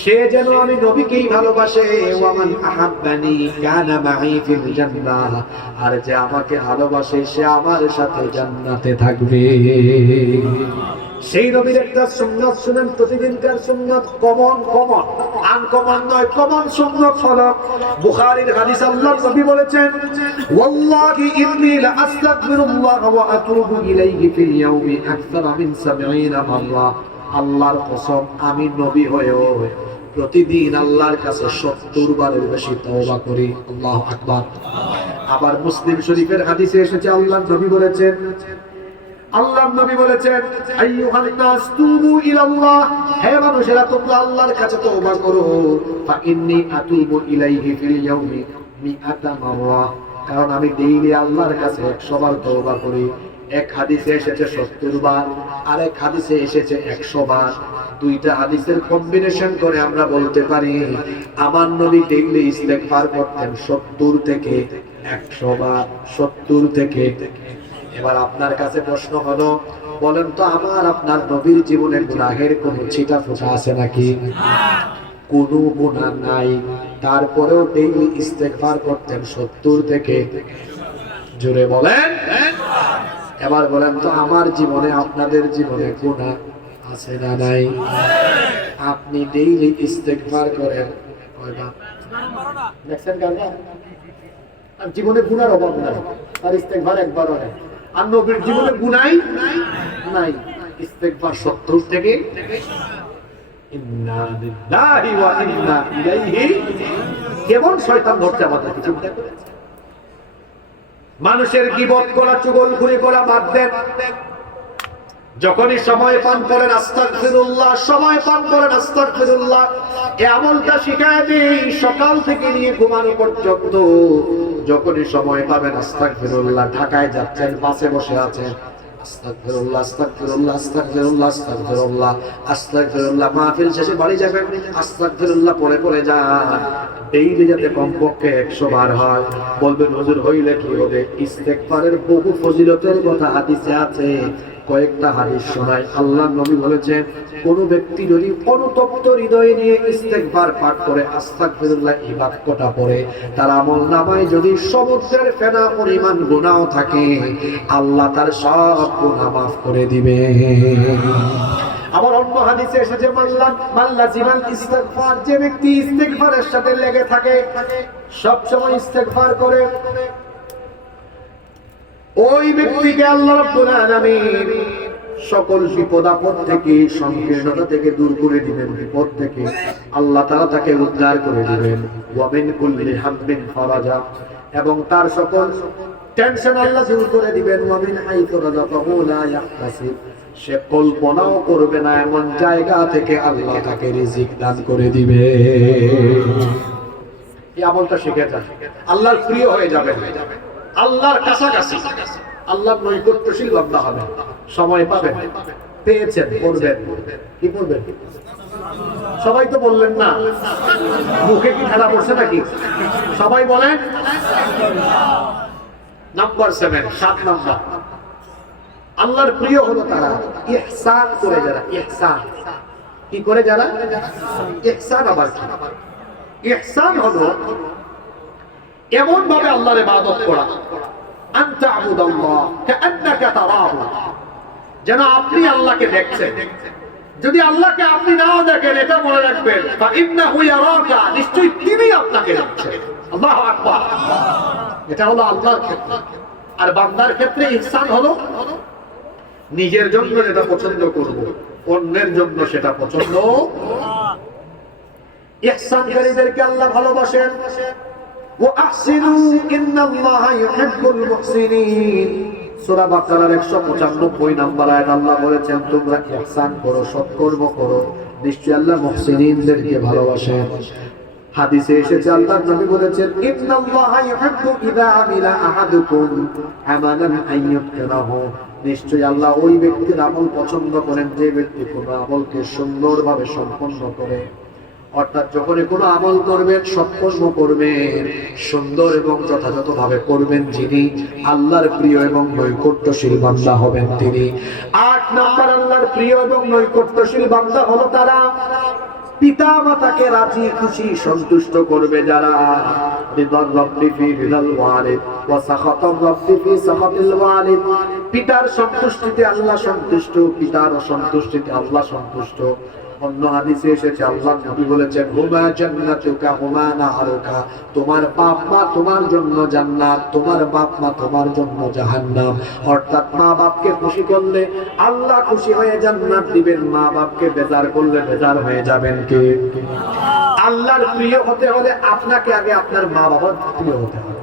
সে যেন আমি নবীকেই ভালোবাসে। ওয়া মান আহাব্বানি কানা মাই ফিল জান্নাহ, আর যে আমাকে ভালোবাসে সে আমার সাথে জান্নাতে থাকবে। সেই নবীর একটা সুন্নাত শুনেন, প্রতিদিনকার সুন্নাত, কমন আনকমন নয়, কমন সুন্নাত হলো বুখারীর হাদিস। আল্লাহর নবী বলেছেন, ওয়াল্লাহি ইন্নী লা আস্তাগফিরুল্লাহ ওয়া আতুবু ইলাইহি ফিল ইয়াউমি আকসারা মিন 70 মাররা। আল্লাহর কসম, আমি নবী হয়েও প্রতিদিন আল্লাহর কাছে 70 বারের বেশি তওবা করি। আল্লাহু আকবার। আবার মুসলিম শরীফের হাদিসে এসেছে, আল্লাহর নবী বলেছেন, আইয়ুহান নাস তুবু ইলাল্লাহ, হে মানুষেরা তোমরা আল্লাহর কাছে তওবা করো। ফা ইন্নী আতুবু ইলাইহি ফিল ইয়াউমি মিআতা মাররা, কারণ আমি ডেইলি আল্লাহর কাছে 100 বার তওবা করি। এক হাদিসে এসেছে 70 বার, আর এক হাদিসে এসেছে 100 বার। দুইটা হাদিসের কম্বিনেশন করে আমরা বলতে পারি আমার নবী ডেইলি ইস্তেগফার করতেন 70 থেকে 100 বার, 70 থেকে। এবার আপনার কাছে প্রশ্ন হলো, বলেন তো আমার আপনার নবীর জীবনের গুনাহের কোনো ছিটা ফোঁটা আছে নাকি? কোনো গুনাহ নাই, তারপরেও ডেইলি ইস্তেগফার করতেন 70 থেকে, জোরে বলেন। এবার বলেন তো আমার জীবনে আপনাদের জীবনে গুনাহ আছে না নাই? আপনি ডেইলি ইস্তেগফার করেন কয়বার? দেখছেন কারণ আর জীবনে গুনার অভাব নাই, আর ইস্তেগফার একবারও নাই। আর নবীর জীবনে গুনাই নাই, ইস্তেগফার 70 থেকে। ইন্না লিল্লাহি ওয়া ইন্না ইলাইহি। কেমন শয়তান ধরছে আমাদের, চিন্তা করে। মানুষের গীবত করা, চুগলখুরি করা বাদ দেন। যখনই সময় পান করেন আস্তাগফিরুল্লাহ, সময় পান করেন আস্তাগফিরুল্লাহ। এই আমলটা শিখায় দিই সকাল থেকে নিয়ে ঘুমানো পর্যন্ত। যখনই সময় পাবেন আস্তাগফিরুল্লাহ। ঢাকায় যাচ্ছেন, বাসে বসে আছেন, আস্তাগফিরুল্লাহ আস্তাগফিরুল্লাহ আস্তাগফিরুল্লাহ আস্তাগফিরুল্লাহ আস্তাগফিরুল্লাহ। মাহফিল শেষে বাড়ি যাবেন, আস্তাগফিরুল্লাহ পড়ে পড়ে যান। ডেইলি যাতে কমপক্ষে 100 বার হয়। বলবেন হুজুর হইলে কি হবে? ইস্তেগফারের বহু ফজিলতের কথা হাদিসে আছে। কয়েকটা হাদিস শোনাই। আল্লাহর নবী বলেছেন, কোন ব্যক্তি যদি অনুতপ্ত হৃদয় নিয়ে ইস্তেগফার পাঠ করে, আস্তাগফিরুল্লাহ এই বাক্যটা পড়ে, তার আমলনামায় যদি সমুদ্রের ফেনা পরিমাণ গুনাহ থাকে, আল্লাহ তার সব গুনাহ মাফ করে দিবে। আবার অন্য হাদিসে এসেছে, মাল্লাজিমাল ইস্তেগফার, যে ব্যক্তি ইস্তেগফারের সাথে লেগে থাকে, সব সময় ইস্তেগফার করে, ওই ব্যক্তিকে আল্লাহ রাব্বুল আলামিন সকল বিপদ আপদ থেকে, সংকীর্ণতা থেকে দূর করে দিবেন। বিপদ থেকে আল্লাহ তাআলা তাকে উদ্ধার করে দিবেন। ওয়া মিন কুল্লি হাম্মিন ফারাজা, এবং তার সকল টেনশন আল্লাহ দূর করে দিবেন। ওয়া মিন হাইতু রাযাকাহু লা ইয়াহতাসিব, সে কল্পনাও করবে না এমন জায়গা থেকে আল্লাহ তাকে রিজিক দান করে দিবে। এই আমলটা শিখে যান, আল্লাহর প্রিয় হয়ে যাবেন, আল্লাহর কাছাকাছি, আল্লাহর নৈকট্যশীল বান্দা হবে। সময় পাবেন, পেয়েছেন, করবেন। কি করবেন? সবাই তো বললেন না, মুখে কি ঠেলা পড়ছে নাকি? সবাই বলেন। নাম্বার 7, 7 নাম্বার, আল্লাহর প্রিয় হলো তারা ইহসান করে যারা। ইহসান কি করে যারা? ইহসান আবার কি? ইহসান হলো এমন ভাবে আল্লাহর ইবাদত করা, আনতা আবুদাল্লাহ কাআন্নাকা তারাহু, যেন আপনি আল্লাহকে দেখছেন। যদি আল্লাহকে আপনি নাও দেখেন, এটা মনে রাখবেন, ফাইন্নাহু ইয়ারাকা, নিশ্চয়ই তিনি আপনাকে দেখছেন। আল্লাহু আকবার। এটা হলো আল্লাহর ক্ষেত্রে। আর বান্দার ক্ষেত্রে ইহসান হলো নিজের জন্য যেটা পছন্দ করব, অন্যের জন্য সেটা পছন্দ। ইহসানকারীদেরকে আল্লাহ ভালোবাসেন। ওয়াহসিনু ইন্নাল্লাহা ইউহিব্বুল মুহসিনিন, সূরা বাকারার 195 নম্বর আয়াত আল্লাহ বলেছেন, তোমরা ইহসান করো, সৎকর্ম করো, নিশ্চয়ই আল্লাহ মুহসিনিনদেরকে ভালোবাসেন। হাদিসে এসেছে, আল্লাহর নবী বলেছেন, ইন্নাল্লাহা ইউহিব্বু ইযা আমিলা আহাদুকুম আমালান আইয়ুতকিনাহু, নিশ্চয়ই আল্লাহ ওই ব্যক্তির আমল পছন্দ করেন যে ব্যক্তি কোনো আমলকে সুন্দরভাবে সম্পন্ন করে। অর্থাৎ যখনই কোনো আমল করবেন, সৎকর্ম করবেন, সুন্দর এবং যথাযথভাবে করবেন, যিনি আল্লাহর প্রিয় এবং নৈকট্যশীল বান্দা হবেন তিনি। 8 নম্বর আল্লাহর প্রিয় এবং নৈকট্যশীল বান্দা হলো তারা পিতা মাতাকে রাজি খুশি সন্তুষ্ট করবে যারা। রিদাল রাব্বি ফি রিদাল ওয়ালিদ ওয়া সাখাতার রাব্বি ফি সাখাতিল ওয়ালিদ, পিতার সন্তুষ্টিতে আল্লাহ সন্তুষ্ট, পিতার অসন্তুষ্টিতে আল্লাহ সন্তুষ্ট। অন্য হাদিসে এসেছে, আল্লাহ নবী বলেছেন, হুমা জান্নাতুকা হুমা নারুকা, তোমার বাপ মা তোমার জন্য জান্নাত, তোমার বাপ মা তোমার জন্য জাহান্নাম। অর্থাৎ মা বাপকে খুশি করলে আল্লাহ খুশি হয়ে জান্নাত দিবেন, মা বাপকে বেজার করলে বেজার হয়ে যাবেন কে? আল্লাহর প্রিয় হতে হলে আপনাকে আগে আপনার মা বাবার প্রিয় হতে হবে।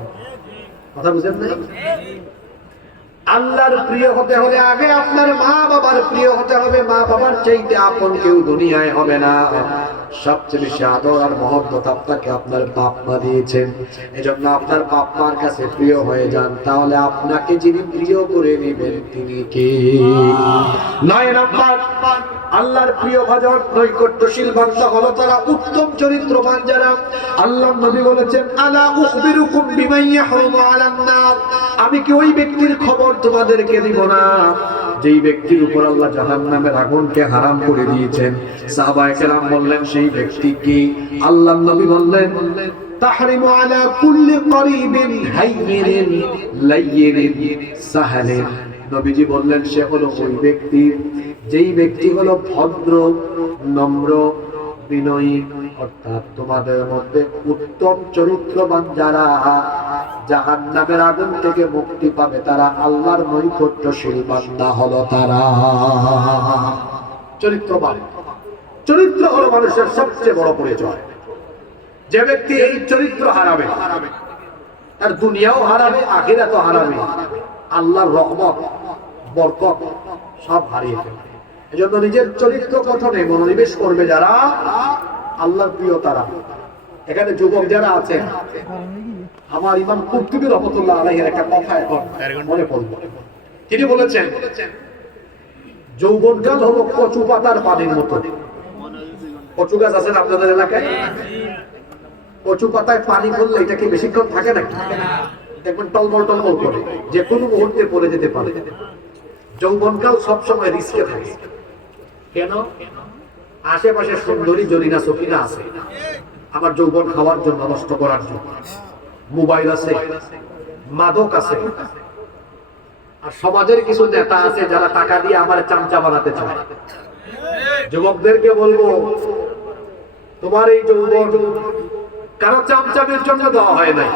কথা বুঝেন না? আল্লাহর প্রিয় হতে হলে আগে আপনার মা বাবার প্রিয় হতে হবে। মা বাবার চাইতে আপন কেউ দুনিয়ায় হবে না। সবচেয়ে বেশি আদর আর মহব্বত আপনাকে আপনার বাপ মা দিয়েছেন, এজন্য আপনার বাপ মার কাছে প্রিয় হয়ে যান। তাহলে আপনাকে যিনি প্রিয় করে নেবেন তিনি কে? 9 নম্বর আল্লাহর প্রিয় ভাজন নৈকট্যশীল বান্দা হলো তারা উত্তম চরিত্রবান যারা। আল্লাহর নবী বলেছেন, আলা উখবিরুকুম বিমান ইয়াহরুমু আলান নার, আমি কি ওই ব্যক্তির খবর তোমাদেরকে দিব না যেই ব্যক্তির উপর আল্লাহ জাহান্নামের আগুনকে হারাম করে দিয়েছেন। সাহাবায়ে কেরাম বললেন সেই ব্যক্তি কি? আল্লাহর নবী বললেন তাহরিমু আলা কুল্লি করিবিন হাইয়িন লাইয়িন সাহালিন। নবীজি বললেন সে হলো ওই ব্যক্তি যেই ব্যক্তি হলো ভদ্র, নম্র, বিনয়ী, অর্থাৎ তোমাদের মধ্যে উত্তম চরিত্রবান যারা জাহান্নামের আগুন থেকে মুক্তি পাবে তারা আল্লাহর নৈকট্যশীল বান্দা হলো তারা। চরিত্রবান, চরিত্র হলো মানুষের সবচেয়ে বড় পরিচয়। যে ব্যক্তি এই চরিত্র হারাবে তার দুনিয়াও হারাবে, আখিরাতও হারাবে, আল্লাহর রহমত, বরকত সব হারিয়ে ফেলবে। এজন্য নিজের চরিত্র গঠনে মনোনিবেশ করবে যারা আল্লাহর প্রিয় তারা। এখানে যুবক যারা আছে, আমার ইমাম কুরতুবী রহমাতুল্লাহ আলাইহির একটা কথা এখন মনে পড়ল। তিনি বলেছেন যৌবনকাল হলো কচু পাতার পানির মতো। কচু গাছ আছেন আপনাদের এলাকায়? কচু পাতায় পানি পড়লে এটা কি বেশিক্ষণ থাকে নাকি? দেখবেন টলমল টলমল করে, যে কোনো মুহূর্তে পড়ে যেতে পারে। যৌবনকাল সবসময় রিস্কে থাকে। কেন? আশেপাশে সুন্দরী জরিনা সকিনা আছে আমার যৌবন খাওয়ার জন্য, নষ্ট করার জন্য। মোবাইল আছে, মাদক আছে, আর সমাজের কিছু নেতা আছে যারা টাকা দিয়ে আমার চামচা বানাতে চায়। যুবকদেরকে বলবো তোমার এই যৌবন কারো চামচামের জন্য দেওয়া হয় নাই,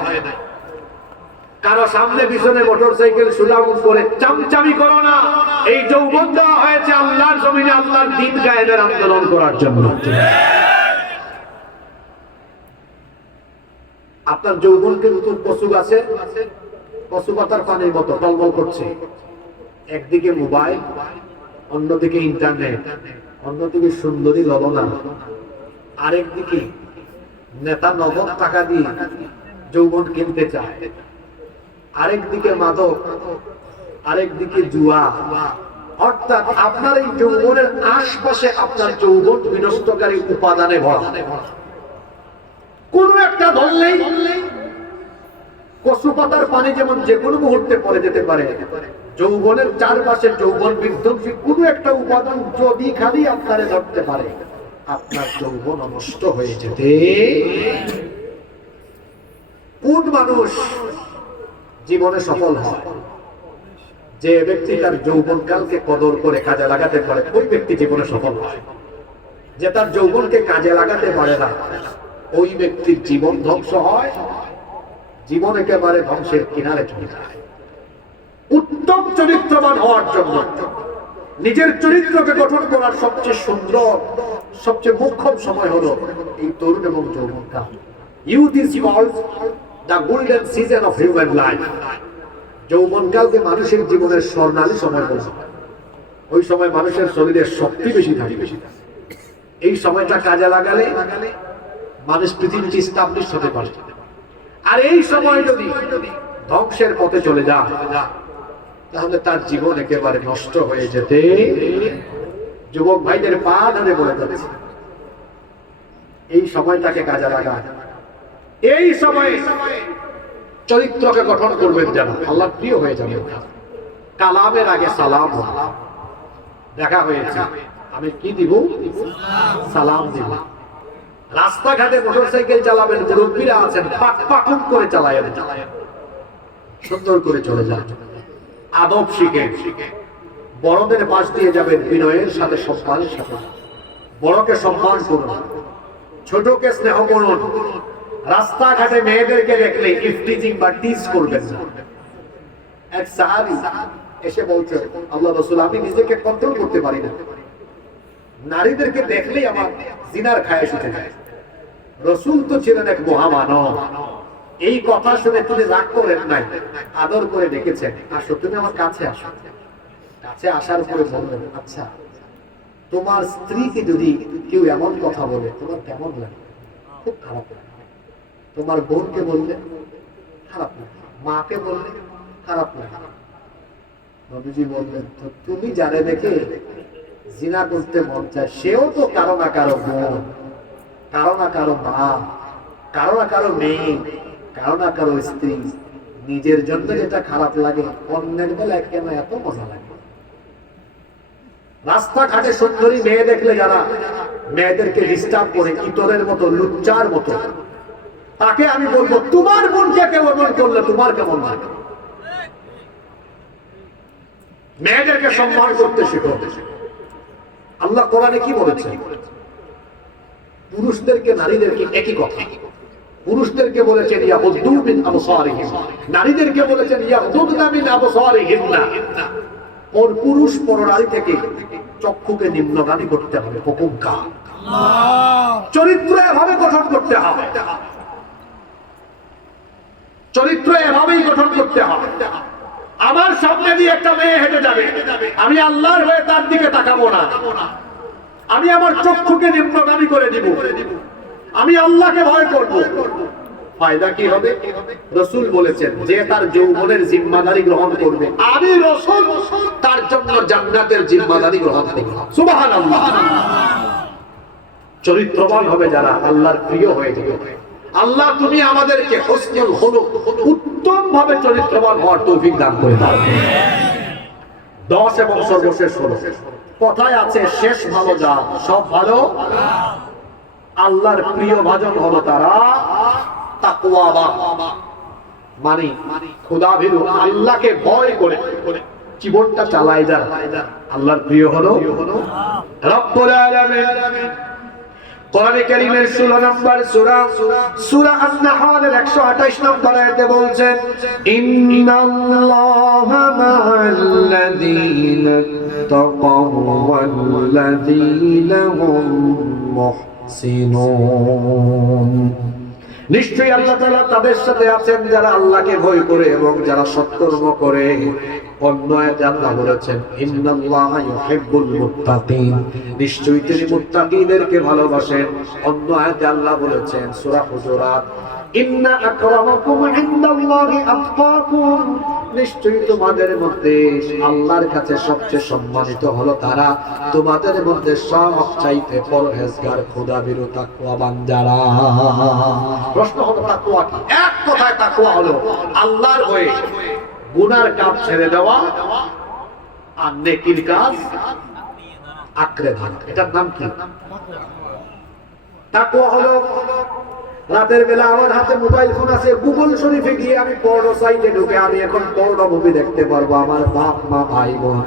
কারো সামনে পিছনে মোটরসাইকেল সুলাম করে চামচামি করো না। এই যৌবন দেওয়া হয়েছে আল্লাহর জমিনে আল্লাহর দ্বীন কায়েমের আন্দোলন করার জন্য। আপনার যৌবনকে নতুন কচু গাছে কচু পাতার পানির মতো টলমল করছে। একদিকে মোবাইল, অন্যদিকে ইন্টারনেট, অন্যদিকে সুন্দরী লবণা, আরেকদিকে নেতা নগদ টাকা দিয়ে যৌবন কিনতে চায়, আরেকদিকে মাদক, আরেকদিকে জুয়া। অর্থাৎ আপনার এই যৌবনের আশপাশে আপনার যৌবন বিনষ্টকারী উপাদানে ভরা। কোন একটা ধরলেই কচু পাতার পানি যেমন যে কোনো মুহূর্তে পড়ে যেতে পারে, যৌবনের চারপাশে যৌবন বিধ্বংসী কোন একটা উপাদান যদি খালি আপনারে ধরতে পারে, আপনার যৌবন নষ্ট হয়ে যেতে। কোন মানুষ জীবনে সফল হয়? যে ব্যক্তি তার যৌবনকালকে কদর করে কাজে লাগাতে পারে, ওই ব্যক্তি জীবনে সফল হয়। যে তার যৌবনকে কাজে লাগাতে পারে না, ওই ব্যক্তির জীবন ধ্বংস হয়, জীবন একেবারে ধ্বংসের কিনারে চলে যায়। উত্তম চরিত্রবান হওয়ার জন্য নিজের চরিত্রকে গঠন করার সবচেয়ে সুন্দর, সবচেয়ে মোক্ষম সময় হলো এই তরুণ এবং যৌবনকাল। Youth is called the golden season of human life. যৌবনকালকে মানুষের জীবনের স্বর্ণালী সময় বলা হয়। ওই সময় মানুষের শরীরের শক্তি বেশি থাকে। এই সময়টা কাজে লাগালে মানুষ পৃথিবীতে ইস্টাবলিশ হতে পারে। আর এই সময় যদি ধ্বংসের পথে চলে যায় তাহলে তার জীবন একেবারে নষ্ট হয়ে যেতে। যুবক ভাইদের পা ধরে বলে যাচ্ছে এই সময়টাকে কাজে লাগায়। এই সময়ে চরিত্রকে গঠন করবেন যেন আল্লাহর প্রিয় হয়ে যাবে। কালামের আগে সালাম। দেখা হয়েছে, আমি কি দিব? সালাম দিব। রাস্তাঘাটে মোটরসাইকেল চালাবেন, মুরব্বীরা আছেন, পাক পাকুম করে চালায়, সুন্দর করে চলে যান। আদব শিখেন। বড়দের পাশ দিয়ে যাবেন বিনয়ের সাথে, সম্মানের সাথে। বড়কে সম্মান করুন, ছোটকে স্নেহ করুন। রাস্তাঘাটে মেয়েদেরকে দেখলে ইফটিজিং বা টিজ করবেন না। এক সাহাবী এসে বলছে, আল্লাহ রাসূল, আমি নিজেকে কন্ট্রোল করতে পারি না, নারীদেরকে দেখলেই আমার জিনার খায়েশ উঠে যায়। রাসূল তো ছিলেন এক মহামানব। এই কথা শুনে তিনি রাগ করেন নাই, আদর করে ডেকেছেন, আসো তুমি আমার কাছে আসো। কাছে আসার পরে বললেন, আচ্ছা তোমার স্ত্রীকে যদি কেউ এমন কথা বলে তোমার কেমন লাগে? খুব খারাপ লাগে। তোমার বোনকে বললে খারাপ লাগে, মাকে বললে খারাপ লাগে। নবীজি বললেন, তো তুমি জানে দেখে জিনা করতে মন চায়, সেও তো কারো না কারো বোন, কারো না কারো মা, কারো না কারো মেয়ে, কারো না কারো স্ত্রী। নিজের জন্য যেটা খারাপ লাগে অন্যের বেলায় কেন এত মজা লাগে? রাস্তাঘাটে সুন্দরী মেয়ে দেখলে যারা মেয়েদেরকে ডিস্টার্ব করে ইতরের মতো লুচ্চার মতো, তাকে আমি বলবো তোমার বোনকে কেমন করলে তোমার কেমন লাগে? মেয়েদেরকে সম্মান করতে শেখো। আল্লাহ কোরআনে কি বলেছে? পুরুষদেরকে নারীদেরকে একই কথা। পুরুষদেরকে বলেছেন ইয়াগুদ্দু মিন আবসারিহিম, নারীদেরকে বলেছেন ইয়াগুদ্দুনা মিন আবসারিহিন্না। ওর পুরুষ পর নারী থেকে চক্ষুকে নিম্নগামী করতে হবে। হুকুম কার? আল্লাহ। চরিত্র এভাবে গঠন করতে হবে, চরিত্র এভাবেই গঠন করতে হবে। আমার সামনে দিয়ে একটা মেয়ে হেঁটে যাবে, আমি আল্লাহর হয়ে তার দিকে তাকাবো না, আমি আমার চক্ষুকে নিম্নগামী করে দিব, আমি আল্লাহকে ভয় করব। ফায়দা কি হবে? রাসূল বলেছেন যে তার যৌবনের জিম্মাদারি গ্রহণ করবে, আমি রাসূল তার জন্য জান্নাতের জিম্মাদারি গ্রহণ করব। সুবহানাল্লাহ। চরিত্রবান হবে যারা, আল্লাহর প্রিয় হয়ে যাবে। আল্লাহ তুমি আমাদেরকে হুসনুল খুলুক, উত্তম ভাবে চরিত্রবান হওয়ার তৌফিক দান করে দাও। 10 এবং সর্বশেষ হলো, কথায় আছে শেষ ভালো যা সব ভালো। আল্লাহর প্রিয় ভাজন হলো তারা তাকওয়াবান, মানে খোদা ভীরু, আল্লাহকে ভয় করে জীবনটা চালায় যায়। আল্লাহর প্রিয় হলো রব্বুল আলামিন। কোরআনে কারীমের 16 নম্বর সূরা আন-নাহল এর 128 নম্বর আয়াতে বলছেন ইন্নাল্লাহা মা'আল্লাযীনা তাকাউ ওয়াল্লাযীনা হুম মুহসিনুন। নিশ্চয়ই আল্লাহ তাআলা তাদের সাথে আছেন যারা আল্লাহকে ভয় করে এবং যারা সৎকর্ম করে। অন্য আয়াতে আল্লাহ বলেছেন ইন্নাল্লাহা ইউহিব্বুল মুত্তাকিন, নিশ্চয়ই তিনি মুত্তাকিদেরকে ভালোবাসেন। অন্য আয়াতে আল্লাহ বলেছেন সূরা হুজুরাত ইন্না আকরামাকুম ইনদাল্লাহি আতকাকুম, নিশ্চয়ই তোমাদের মধ্যে আল্লাহর কাছে সবচেয়ে সম্মানিত হলো তারা তোমাদের মধ্যে সবচাইতে পরহেজগার, খোদাভীরু, তাকওয়াবান যারা। প্রশ্ন হলো তাকওয়া কি? এক কথায় তাকওয়া হলো আল্লাহর ভয়ে গুনার কাজ ছেড়ে দেওয়া আর নেকির কাজ আঁকড়ে ধরা। এটার নাম কি? তাকওয়া হলো রাতের বেলা আমার হাতে মোবাইল ফোন আছে, গুগল শরীফে গিয়ে আমি পর্নো সাইটে ঢুকে আমি এখন পর্নো মুভি দেখতে পারবো। আমার বাপ মা ভাই বোন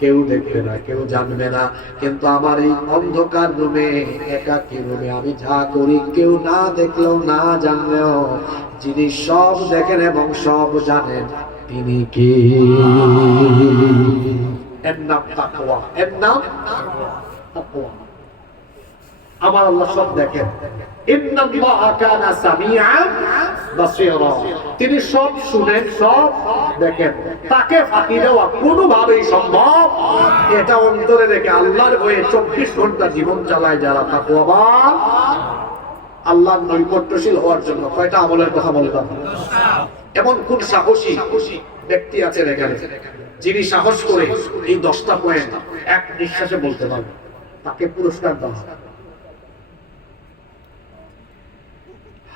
কেউ দেখবে না, কেউ জানবে না, কিন্তু আমার এই অন্ধকার রুমে, একাকী রুমে আমি যা করি কেউ না দেখলেও না জানলেও যিনি সব দেখেন এবং সব জানেন তিনি কে? এর নাম তাকওয়া, এর নাম তাকওয়া। আমার আল্লাহ সব দেখেন। ইন্নাল্লাহা কানা সামিআন বাসীরা, তিনি সব শুনেন, সব দেখেন। তাকে ফাঁকি দেওয়া কোনোভাবেই সম্ভব। এটা অন্তরে রেখে আল্লাহর ভয়ে 24 ঘন্টা জীবন চালায় যারা তাকওয়াবান, আল্লাহর নৈকট্যশীল হওয়ার জন্য কয়টা আমলের কথা বললাম? এমন কোন সাহসী ব্যক্তি আছেন এখানে যিনি সাহস করে এই 10টা পয়েন্ট এক নিঃশ্বাসে বলতে পারবেন? তাকে পুরস্কার দেওয়া।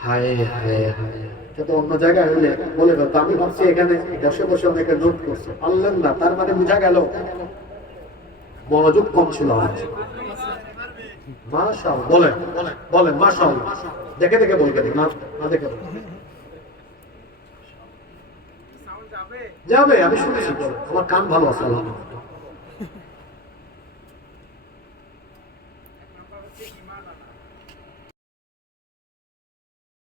হায় হায় হায়, তো অন্য জায়গায় হলে বলে দাও। আমি ভাবছি এখানে বসে বসে অনেকে নোট করছে, পারলেন না, তার মানে বোঝা গেল মনোযোগ কম ছিল। মাশাআল্লাহ, বলেন বলেন মাশাআল্লাহ। দেখে দেখে বলবেন, না দেখে যাবে। আমি শুনেছি, আমার কান ভালো আছে।